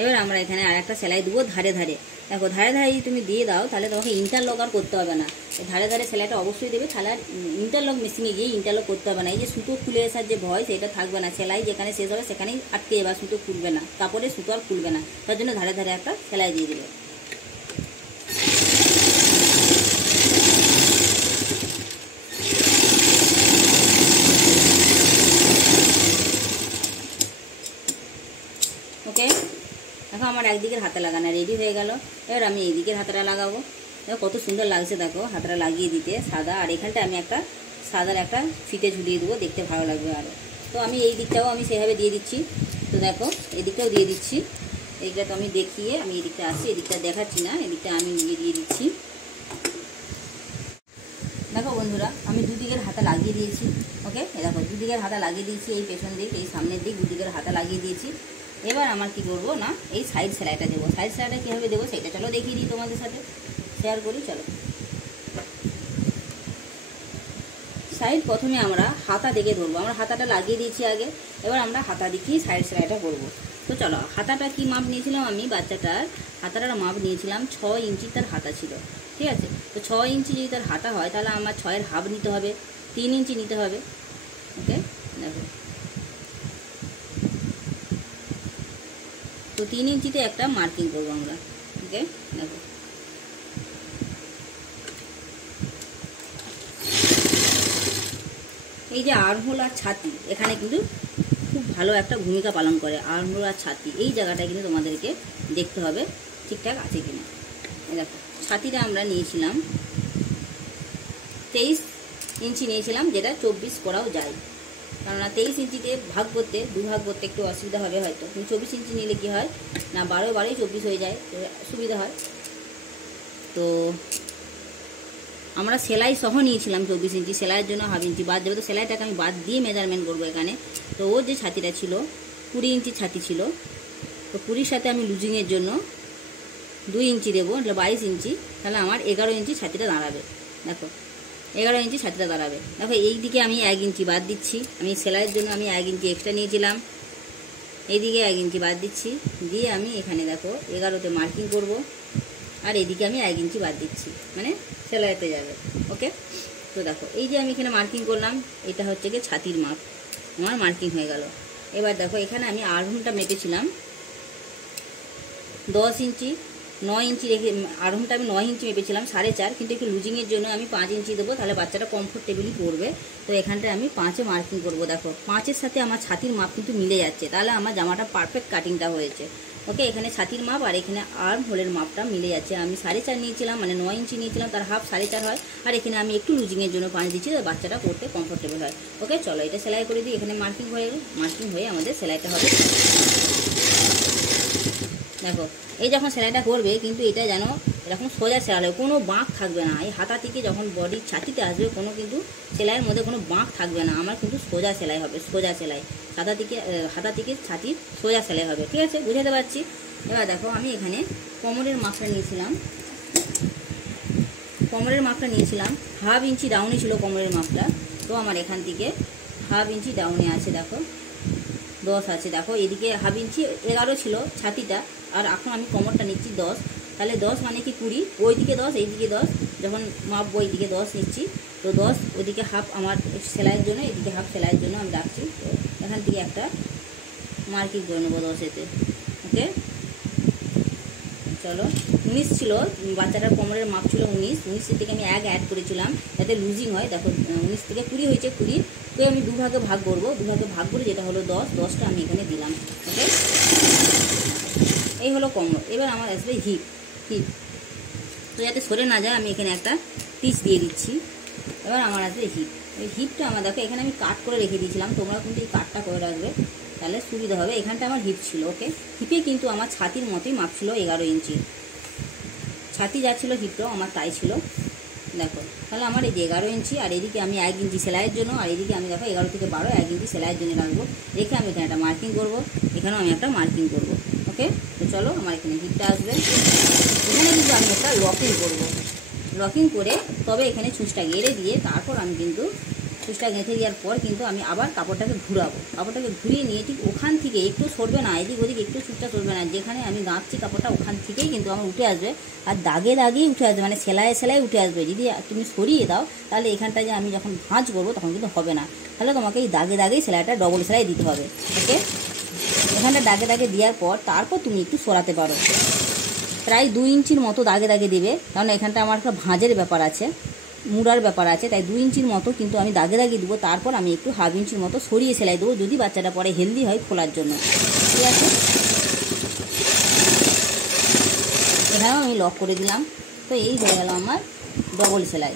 এবার আমরা এখানে আর একটা সেলাই দেবো ধারে ধারে। দেখো ধারে ধারে যদি তুমি দিয়ে দাও, তাহলে তোমাকে ইন্টারলক আর করতে হবে না। ধারে ধারে সেলাইটা অবশ্যই দেবে, তাহলে আর ইন্টারলক মেশিনে গিয়ে ইন্টারলক করতে হবে না। এই যে সুতো খুলে আসার যে ভয়, সেটা থাকবে না। সেলাই যেখানে শেষ হবে সেখানেই আটকে যাবে, সুতো খুলবে না, কাপড়ে সুতো আর খুলবে না। তার জন্য ধারে ধারে একটা সেলাই দিয়ে দেবে। আমার একদিকের হাতা লাগানো রেডি হয়ে গেল। এবার আমি এই দিকের হাতাটা লাগাবো। দেখো কত সুন্দর লাগছে, দেখো হাতাটা লাগিয়ে দিতে সাদা, আর এখানটা আমি একটা সাদার একটা ফিতে ঝুলিয়ে দেবো, দেখতে ভালো লাগবে আরও। তো আমি এই দিকটাও আমি সেভাবে দিয়ে দিচ্ছি। তো দেখো এই দিকটাও দিয়ে দিচ্ছি। এইটা তো আমি দেখিয়ে আমি এই দিকটা আসছি, এদিকটা দেখাচ্ছি না, এদিকটা আমি দিয়ে দিচ্ছি। দেখো বন্ধুরা আমি দুদিকের হাতা লাগিয়ে দিয়েছি। ওকে, দেখো দুদিকের হাতা লাগিয়ে দিয়েছি, এই পেছন দিক এই সামনের দিক দুদিকের হাতা লাগিয়ে দিয়েছি। এবার আমার কি করবো না, এই সাইড সেলাইটা দেবো। সাইড সেলাইটা কীভাবে দেবো সেটা চলো দেখিয়ে দিই, তোমাদের সাথে শেয়ার করি। চলো, সাইড প্রথমে আমরা হাতা দিকে ধরবো। আমরা হাতাটা লাগিয়ে দিয়েছি আগে, এবার আমরা হাতা দিকেই সাইড সেলাইটা করবো। তো চলো, হাতাটা কি মাপ নিয়েছিলাম আমি, বাচ্চাটার হাতাটার মাপ নিয়েছিলাম 6 ইঞ্চি তার হাতা ছিল, ঠিক আছে। তো 6 ইঞ্চি যদি তার হাতা হয় তাহলে আমার 6-এর হাফ নিতে হবে, 3 ইঞ্চি নিতে হবে। ওকে, দেখো তো 3 ইঞ্চিতে একটা মার্কিং করবো আমরা। ওকে, দেখো এই যে আর্মহোল আর ছাতি এখানে কিন্তু খুব ভালো একটা ভূমিকা পালন করে। আর্মহোল আর ছাতি এই জায়গাটা কিন্তু তোমাদেরকে দেখতে হবে ঠিকঠাক আছে কিনা। দেখো ছাতিটা আমরা নিয়েছিলাম 23 ইঞ্চি নিয়েছিলাম, যেটা 24 করাও যায়, কেননা 23 ইঞ্চিতে ভাগ করতে দুভাগ করতে একটু অসুবিধা হবে হয়তো। কিন্তু 24 ইঞ্চি নিলে কি হয় না, 12 24 হয়ে যায়, সুবিধা হয়। তো আমরা সেলাই সহ নিয়েছিলাম 24 ইঞ্চি, সেলাইয়ের জন্য হাফ ইঞ্চি বাদ যাবে। তো সেলাইটাকে আমি বাদ দিয়ে মেজারমেন্ট করবো এখানে। তো ওর যে ছাতিটা ছিল 20 ইঞ্চি ছাতি ছিল, তো 20-র সাথে আমি লুজিংয়ের জন্য 2 ইঞ্চি দেবো, એટલે 22 ইঞ্চি, তাহলে আমার 11 ইঞ্চি ছাতিটা দাঁড়াবে। দেখো 11 ইঞ্চি ছাতিটা দাঁড়াবে। দেখো এই দিকে আমি 1 ইঞ্চি বাদ দিচ্ছি, আমি সেলাইয়ের জন্য আমি 1 ইঞ্চি এক্সট্রা নিয়েছিলাম, এইদিকে 1 ইঞ্চি বাদ দিচ্ছি, দিয়ে আমি এখানে দেখো 11তে মার্কিং করব, আর এদিকে আমি 1 ইঞ্চি বাদ দিচ্ছি, মানে সেলাইতে যাবে। ওকে, তো দেখো এই যে আমি এখানে মার্কিং করলাম, এটা হচ্ছে গিয়ে ছাতির মাপ, আমার মার্কিং হয়ে গেল। এবার দেখো এখানে আমি আর্মটা মেপেছিলাম 10 ইঞ্চি, 9 ইঞ্চি রেখে আর্মটা আমি 9 ইঞ্চি মেপেছিলাম 4.5, কিন্তু একটু লুজিংয়ের জন্য আমি 5 ইঞ্চি দেবো, তাহলে বাচ্চাটা কমফোর্টেবলি পড়বে। তো এখানটায় আমি 5-এ মার্কিং করবো। দেখো 5-এর সাথে আমার ছাতির মাপ কিন্তু মিলে যাচ্ছে, তাহলে আমার জামাটা পারফেক্ট কাটিংটা হয়েছে। ওকে, এখানে ছাতির মাপ আর এখানে আর্ম হোলের মাপটা মিলে যাচ্ছে। আমি 4.5 নিয়েছিলাম, মানে 9 ইঞ্চি নিয়েছিলাম, তার হাফ 4.5 হয়, আর এখানে আমি একটু লুজিংয়ের জন্য 5 দিচ্ছি, বাচ্চাটা পড়তে কমফোর্টেবল হয়। ওকে, চলো এটা সেলাই করে দিই। এখানে মার্কিং হয়ে আমাদের সেলাইটা হবে। দেখো এই যখন সেলাইটা করবে কিন্তু এটা যেন এরকম সোজা সেলাই হবে, কোনো বাঁক থাকবে না। এই হাতা থেকে যখন বডির ছাতিতে আসবে কোনো কিন্তু সেলাইয়ের মধ্যে কোনো বাঁক থাকবে না, আমার কিন্তু সোজা সেলাই হবে, সোজা সেলাই। হাতা থেকে ছাতির সোজা সেলাই হবে, ঠিক আছে, বুঝাতে পারছি। এবার দেখো আমি এখানে কোমরের মাপটা নিয়েছিলাম হাফ ইঞ্চি ডাউনে ছিল কোমরের মাপটা। তো আমার এখান থেকে হাফ ইঞ্চি ডাউনে আছে, দেখো 10 আছে। দেখো এদিকে হাফ ইঞ্চি 11 ছিল ছাতিটা, আর এখন আমি কোমরটা নিচ্ছি 10, তাহলে 10 মানে কি 20, ওইদিকে 10 এইদিকে 10, যখন মাপবো এইদিকে 10 নিচ্ছি। তো 10 ওইদিকে হাফ আমার সেলাইয়ের জন্য, এদিকে হাফ সেলাইয়ের জন্য আমি রাখছি। তো এখান থেকে একটা মার্কিং করে নেবো 10-এতে। ওকে, চলো 19 ছিল বাচ্চাটার কোমরের মাপ ছিল 19 থেকে আমি 1 অ্যাড করেছিলাম যাতে লুজিং হয়। দেখো 19 থেকে 20 হয়েছে, 20 তো আমি দুভাগে ভাগ করবো, যেটা হলো 10টা আমি এখানে দিলাম। ওকে, এই হলো কোমর। এবার আমার আসবে হিপ। তো যাতে সরে না যায় আমি এখানে একটা পিস দিয়ে দিচ্ছি। এবার আমার আসবে হিপ। ওই হিপটা আমার দেখো এখানে আমি কাট করে রেখে দিয়েছিলাম, তোমরা কিন্তু এই কাটটা করে রাখবে, তাহলে সুবিধা হবে। এখানটা আমার হিপ ছিল। ওকে, হিপে কিন্তু আমার ছাতির মতোই মাপ ছিল 11 ইঞ্চি, ছাতি যা ছিল হিপটাও আমার তাই ছিল। দেখো তাহলে আমার এই যে 11 ইঞ্চি, আর এদিকে আমি 1 ইঞ্চি সেলাইয়ের জন্য, আর এদিকে আমি দেখো 11 থেকে 12 1 ইঞ্চি সেলাইয়ের জন্য রাখবো। রেখে আমি এখানে একটা মার্কিং করবো, এখানেও আমি একটা মার্কিং করবো। ওকে, তো চলো আমার এখানে হিপটা আসবে। এখানে কিন্তু আমি একটা লকিং করে তবে এখানে ছুঁচটা গেড়ে দিয়ে তারপর আমি কিন্তু ছুঁচটা গেঁথে দেওয়ার পর কিন্তু আমি আবার কাপড়টাকে ঘুরাবো। কাপড়টাকে ঘুরিয়ে নিয়ে ঠিক ওখান থেকে একটু সরবে না, এদিক ওদিক একটু ছুঁচটা সরবে না, যেখানে আমি গাঁথছি কাপড়টা ওখান থেকেই কিন্তু আমার উঠে আসবে, আর দাগেই উঠে আসবে, মানে সেলাই উঠে আসবে। যদি তুমি সরিয়ে দাও তাহলে এখানটা যে আমি যখন ভাঁজ করবো তখন কিন্তু হবে না, তাহলে তোমাকে এই দাগেই সেলাইটা ডবল সেলাই দিতে হবে। ওকে, এখানটা দাগে দেওয়ার পর তারপর তুমি একটু সরাতে পারো, প্রায় 2 ইঞ্চির মতো দাগে দেবে, কারণ এখানটা আমার একটা ভাঁজের ব্যাপার আছে, মুড়ার ব্যাপার আছে, তাই 2 ইঞ্চির মতো কিন্তু আমি দাগে দেবো। তারপর আমি একটু হাফ ইঞ্চির মতো সরিয়ে সেলাই দেবো, যদি বাচ্চাটা পরে হেলদি হয় খোলার জন্য, ঠিক আছে। এখানেও আমি লক করে দিলাম। তো এই হয়ে গেল আমার ডবল সেলাই।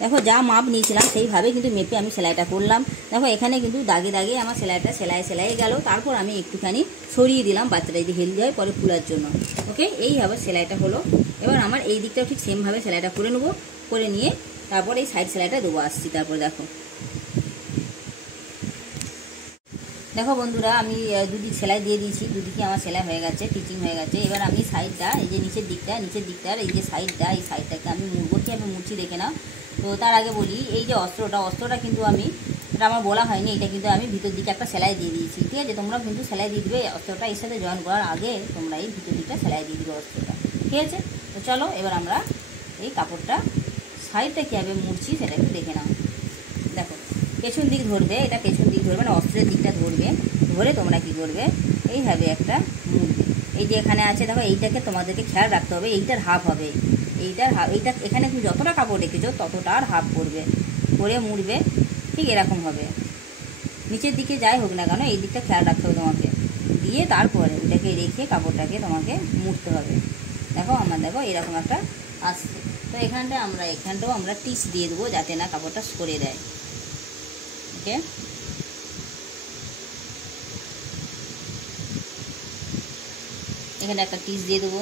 দেখো যা মাপ নিয়েছিলাম সেইভাবে কিন্তু মেপে আমি সেলাইটা করলাম। দেখো এখানে কিন্তু দাগে দাগে আমার সেলাইটা সেলাই গেল। তারপর আমি একটুখানি সরিয়ে দিলাম, বাচ্চাটা যদি হেলদি হয় পরে ফুলার জন্য। ওকে, এইভাবে সেলাইটা হলো। এবার আমার এই দিকটাও ঠিক সেমভাবে সেলাইটা করে নেবো, করে নিয়ে তারপর এই সাইড সেলাইটা দেবো আসছি। তারপর দেখো বন্ধুরা, আমি দুদিক সেলাই দিয়ে দিয়েছি, দুদিকে আমার সেলাই হয়ে গেছে, টিচিং হয়ে গেছে। এবার আমি সাইডটা, এই যে নিচের দিকটার এই যে সাইডটা, এই সাইডটাকে আমি মুড়বো। কীভাবে মুড়ছি দেখে নাও। তো তার আগে বলি, এই যে অস্ত্রটা কিন্তু আমি, এটা আমার বলা হয়নি, এটা কিন্তু আমি ভিতর দিকে একটা সেলাই দিয়ে দিয়েছি। ঠিক আছে, তোমরা কিন্তু সেলাই দিয়ে দিবে অস্ত্রটা এর সাথে জয়েন করার আগে, তোমরা এই ভিতর দিকটা সেলাই দিয়ে দিবে অস্ত্রটা। ঠিক আছে, তো চলো এবার আমরা এই কাপড়টা সাইডটা কীভাবে মুড়ছি সেটা একটু দেখে নাও। দেখো পেছন দিক ধরবে, এটা পেছন দিক ধরবে, মানে অস্ত্রের দিকটা ধরবে। ধরে তোমরা কি করবে, এইভাবে একটা মুড়বে। এই যে এখানে আছে দেখো, এইটাকে তোমাদেরকে খেয়াল রাখতে হবে, এইটার হাফ হবে, এইটা এখানে তুমি যতটা কাপড় রেখেছো ততটার হাফ করবে, করে মুড়বে। ঠিক এরকম হবে, নিচের দিকে যাই হোক না কেন এই দিকটা খেয়াল রাখতে হবে তোমাকে। দিয়ে তারপরে ওটাকে রেখে কাপড়টাকে তোমাকে মুড়তে হবে। দেখো দেখো এরকম একটা আসছে। তো এখানটাও আমরা টিচ দিয়ে দেবো, যাতে না কাপড়টা সরে দেয়। ওকে, এখানে একটা টিচ দিয়ে দেবো।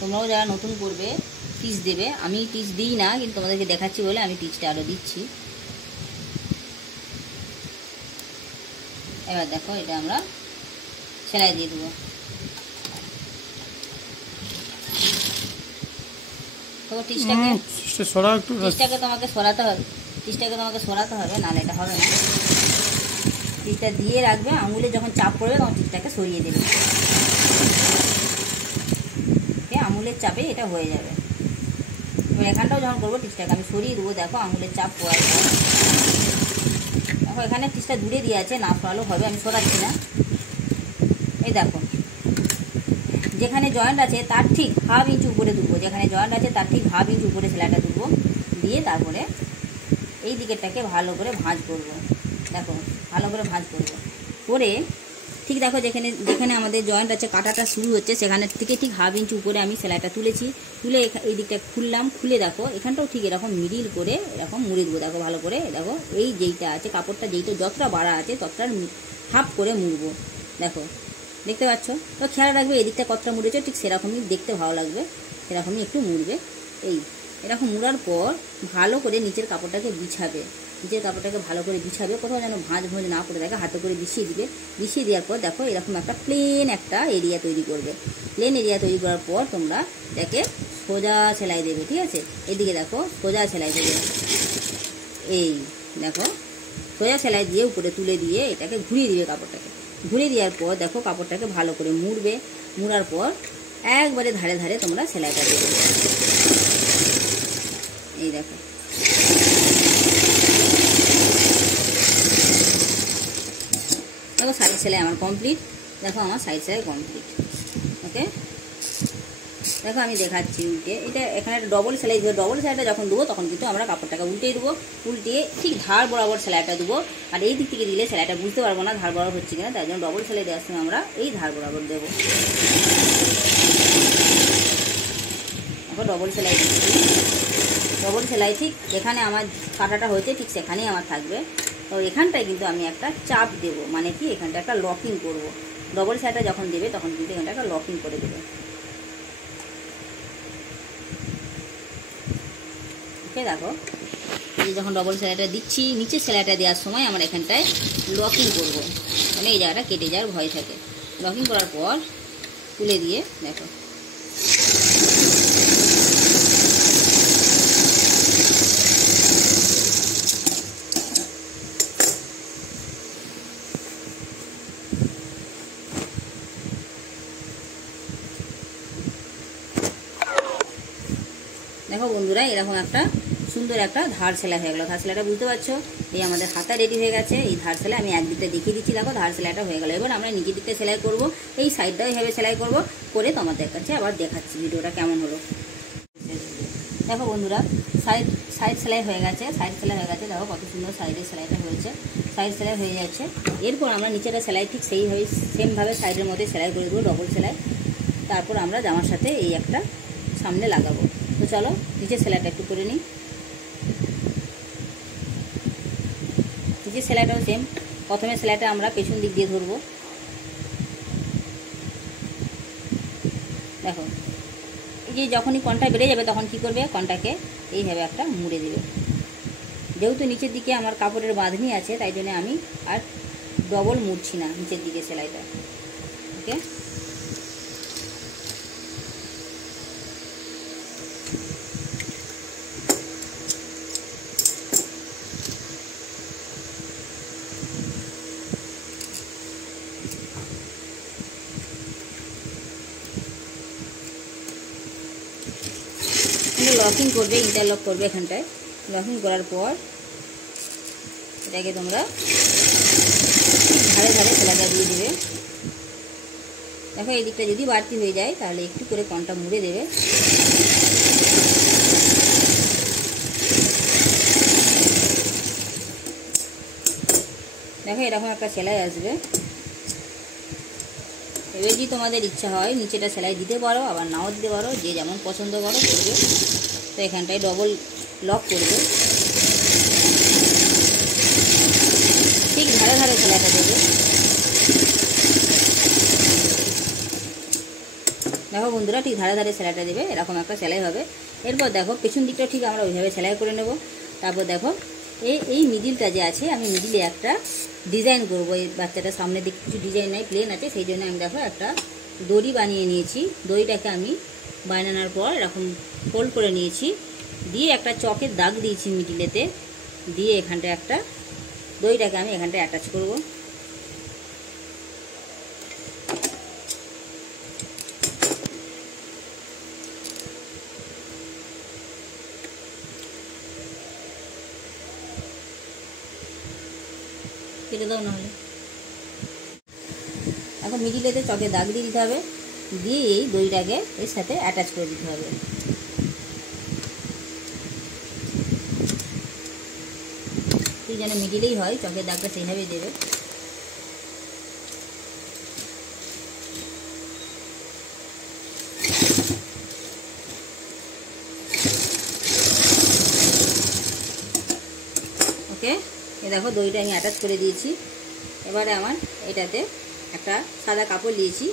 তোমরাও যারা নতুন করবে টিচ দেবে। আমি টিচ দিই না, কিন্তু তোমাদেরকে দেখাচ্ছি বলে আমি টিচটা আরও দিচ্ছি। এবার দেখো এটা আমরা সেলাই দিয়ে দেবো। তো টিচটাকে তোমাকে সরাতে হবে, নাহলে এটা হবে না। টিচটা দিয়ে রাখবে, আঙুলে যখন চাপ পড়বে তখন টিচটাকে সরিয়ে দেবে। আঙুলের চাপে এটা হয়ে যাবে। এবার এখানটাও যখন করবো টিচটাকে আমি সরিয়ে দেবো। দেখো আঙুলের চাপ পড়ার পর দেখো এখানে টিচটা দূরে দিয়ে আছে, না সরালেও হবে, আমি সরাচ্ছি না। এই দেখো যেখানে জয়েন্ট আছে তার ঠিক হাফ ইঞ্চ উপরে দেবো, যেখানে জয়েন্ট আছে তার ঠিক হাফ ইঞ্চ উপরে সেলাইটা দেবো। দিয়ে তারপরে এই দিকেরটাকে ভালো করে ভাঁজ করবো। দেখো ভালো করে ভাঁজ করবো করে ঠিক দেখো যেখানে আমাদের জয়েন্ট আছে, কাটাটা শুরু হচ্ছে, সেখানে থেকে ঠিক হাফ ইঞ্চ উপরে আমি সেলাইটা তুলেছি। তুলে এই দিকটা খুললাম, খুলে দেখো এখানটাও ঠিক এরকম মিডিল করে এরকম মুড়ে দেবো। দেখো ভালো করে, দেখো এই যেইটা আছে কাপড়টা, যেইটা যতটা বাড়া আছে ততটার হাফ করে মুড়বো। দেখো দেখতে পাচ্ছ। তো খেয়াল রাখবে এদিকটা কতটা মুড়েছো, ঠিক সেরকমই দেখতে ভালো লাগবে, সেরকমই একটু মুড়বে। এরকম মুড়ার পর ভালো করে নিচের কাপড়টাকে বিছাবে। নিচের কাপড়টাকে ভালো করে বিছাবে, কোথাও যেন ভাঁজ না পড়ে থাকে, হাতে করে বিছিয়ে দিবে। বিছিয়ে দেওয়ার পর দেখো এরকম একটা প্লেন একটা এরিয়া তৈরি করবে। প্লেন এরিয়া তৈরি করার পর তোমরা এটাকে সোজা সেলাই দেবে। ঠিক আছে, এদিকে দেখো সোজা সেলাই দেবে। এই দেখো সোজা সেলাই দিয়ে উপরে তুলে দিয়ে এটাকে ঘুরিয়ে দিবে। কাপড়টাকে ঘুরিয়ে দেওয়ার পর দেখো কাপড়টাকে ভালো করে মুড়বে। মুড়ার পর একবারে ধারে ধারে তোমরা সেলাইটা দেবে। এই দেখো সাইড সেলাই আমার কমপ্লিট। দেখো আমার সাইড সেলাই কমপ্লিট। ওকে, দেখো আমি দেখাচ্ছি উল্টে। এটা এখানে একটা ডবল সেলাই দেবো। ডবল সেলাইটা যখন দেবো তখন কিন্তু আমরা কাপড়টাকে উল্টিয়ে দেবো। উল্টিয়ে ঠিক ধার বরাবর সেলাইটা দেবো। আর এই দিক থেকে দিলে সেলাইটা বুঝতে পারবো না ধার বরাবর হচ্ছে কিনা, তাই জন্য ডবল সেলাই দেওয়ার সময় আমরা এই ধার বরাবর দেবো। দেখো ডবল সেলাই দিচ্ছি। ডবল সেলাই ঠিক যেখানে আমার কাটাটা হয়েছে ঠিক সেখানেই আমার থাকবে। তো এখানটায় কিন্তু আমি একটা চাপ দেবো, মানে কি এখানটা একটা লকিং করব। ডবল সেলাইটা যখন দেবে তখন কিন্তু এখানটা একটা লকিং করে দেবে। ওকে, দেখো যখন ডবল সেলাইটা দিচ্ছি, নিচের সেলাইটা দেওয়ার সময় আমার এখানটায় লকিং করব, মানে এই জায়গাটা কেটে যাওয়ার ভয় থাকে। লকিং করার পর তুলে দিয়ে দেখো দেখো বন্ধুরা এরকম একটা সুন্দর একটা ধার সেলাই হয়ে গেল। ধার সেলাইটা বুঝতে পারছো, এই আমাদের হাতা রেডি হয়ে গেছে। এই ধার সেলাই আমি একদিকটা দেখিয়ে দিচ্ছি। দেখো ধার সেলাইটা হয়ে গেল। এবার আমরা নিচের দিকটা সেলাই করব, এই সাইডটাও এইভাবে সেলাই করব, করে তোমাদের কাছে আবার দেখাচ্ছি ভিডিওটা কেমন হলো। দেখো বন্ধুরা, সাইড সাইড সেলাই হয়ে গেছে, দেখো কত সুন্দর সাইডের সেলাইটা হয়েছে, সাইড সেলাই হয়ে যাচ্ছে। এরপর আমরা নিচেটা সেলাই ঠিক সেইভাবে সেমভাবে সাইডের মধ্যে সেলাই করে দেবো, ডবল সেলাই। তারপর আমরা জামার সাথে এই একটা সামনে লাগাবো। তো চলো নিচের সেলাইটা একটু করে নিই। নিচের সেলাইটাও সেম, প্রথমে সেলাইটা আমরা পেছন দিক দিয়ে ধরবো। দেখো এই যে যখনই কনটা বেড়ে যাবে তখন কি করবে, কনটাকে এইভাবে একটা মুড়ে দেবে। যেহেতু নিচের দিকে আমার কাপড়ের বাঁধনি আছে, তাই জন্য আমি আর ডবল মুড়ছি না নিচের দিকে সেলাইটা। ওকে, লকিং করবে, ইন্টারলক করবে এখানটায়। লকিং করার পর এটাকে তোমরা ধারে ধারে সেলাইটা দিয়ে দেবে। দেখো এই দিকটা যদি বাড়তি হয়ে যায় তাহলে একটু করে কনটা মুড়ে দেবে। দেখো এরকম একটা সেলাই আসবে। এবার যদি তোমাদের ইচ্ছা হয় নিচেটা সেলাই দিতে পারো, আবার নাও দিতে পারো, যে যেমন পছন্দ করো করবে। তো এখানটায় ডবল লক করবে, ঠিক ধারে ধারে সেলাইটা দেবে। দেখো বন্ধুরা, ঠিক ধারে ধারে সেলাইটা দেবে, এরকম একটা সেলাই হবে। এরপর দেখো পেছন দিকটা ঠিক আমরা ওইভাবে সেলাই করে নেব। তারপর দেখো এই মিডিলটা যে আছে, আমি মিডিলে একটা ডিজাইন করবো। এই বাচ্চাটার সামনের দিকে কিছু ডিজাইন নাই, প্লেন আছে, সেই জন্য আমি দেখো একটা দড়ি বানিয়ে নিয়েছি। দড়িটাকে আমি বানানোর পর এরকম ফোল্ড করে নিয়েছি, দিয়ে একটা চকের দাগ দিয়েছি মিডিলেতে, দিয়ে এখানটা একটা দড়িটাকে আমি এখানটা অ্যাটাচ করব। কেটে দাও নাহলে। এখন মিডিলেতে চকের দাগ দিয়ে দিতে হবে, দিয়ে এই দড়িটাকে এর সাথে অ্যাটাচ করে দিতে হবে। ঠিক যেন মিডিলেই হয়, চকের দাগটা সেইভাবেই দেবে। ওকে, এ দেখো দড়িটা আমি অ্যাটাচ করে দিয়েছি। এবারে আমার এটাতে একটা সাদা কাপড় নিয়েছি,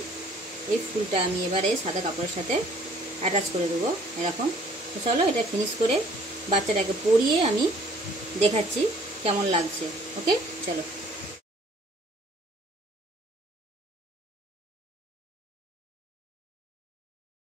এই ফুলটা আমি এবারে সাদা কাপড়ের সাথে অ্যাটাচ করে দেবো এরকম। তো চলো এটা ফিনিশ করে বাচ্চাটাকে পরিয়ে আমি দেখাচ্ছি কেমন লাগছে। ওকে চলো।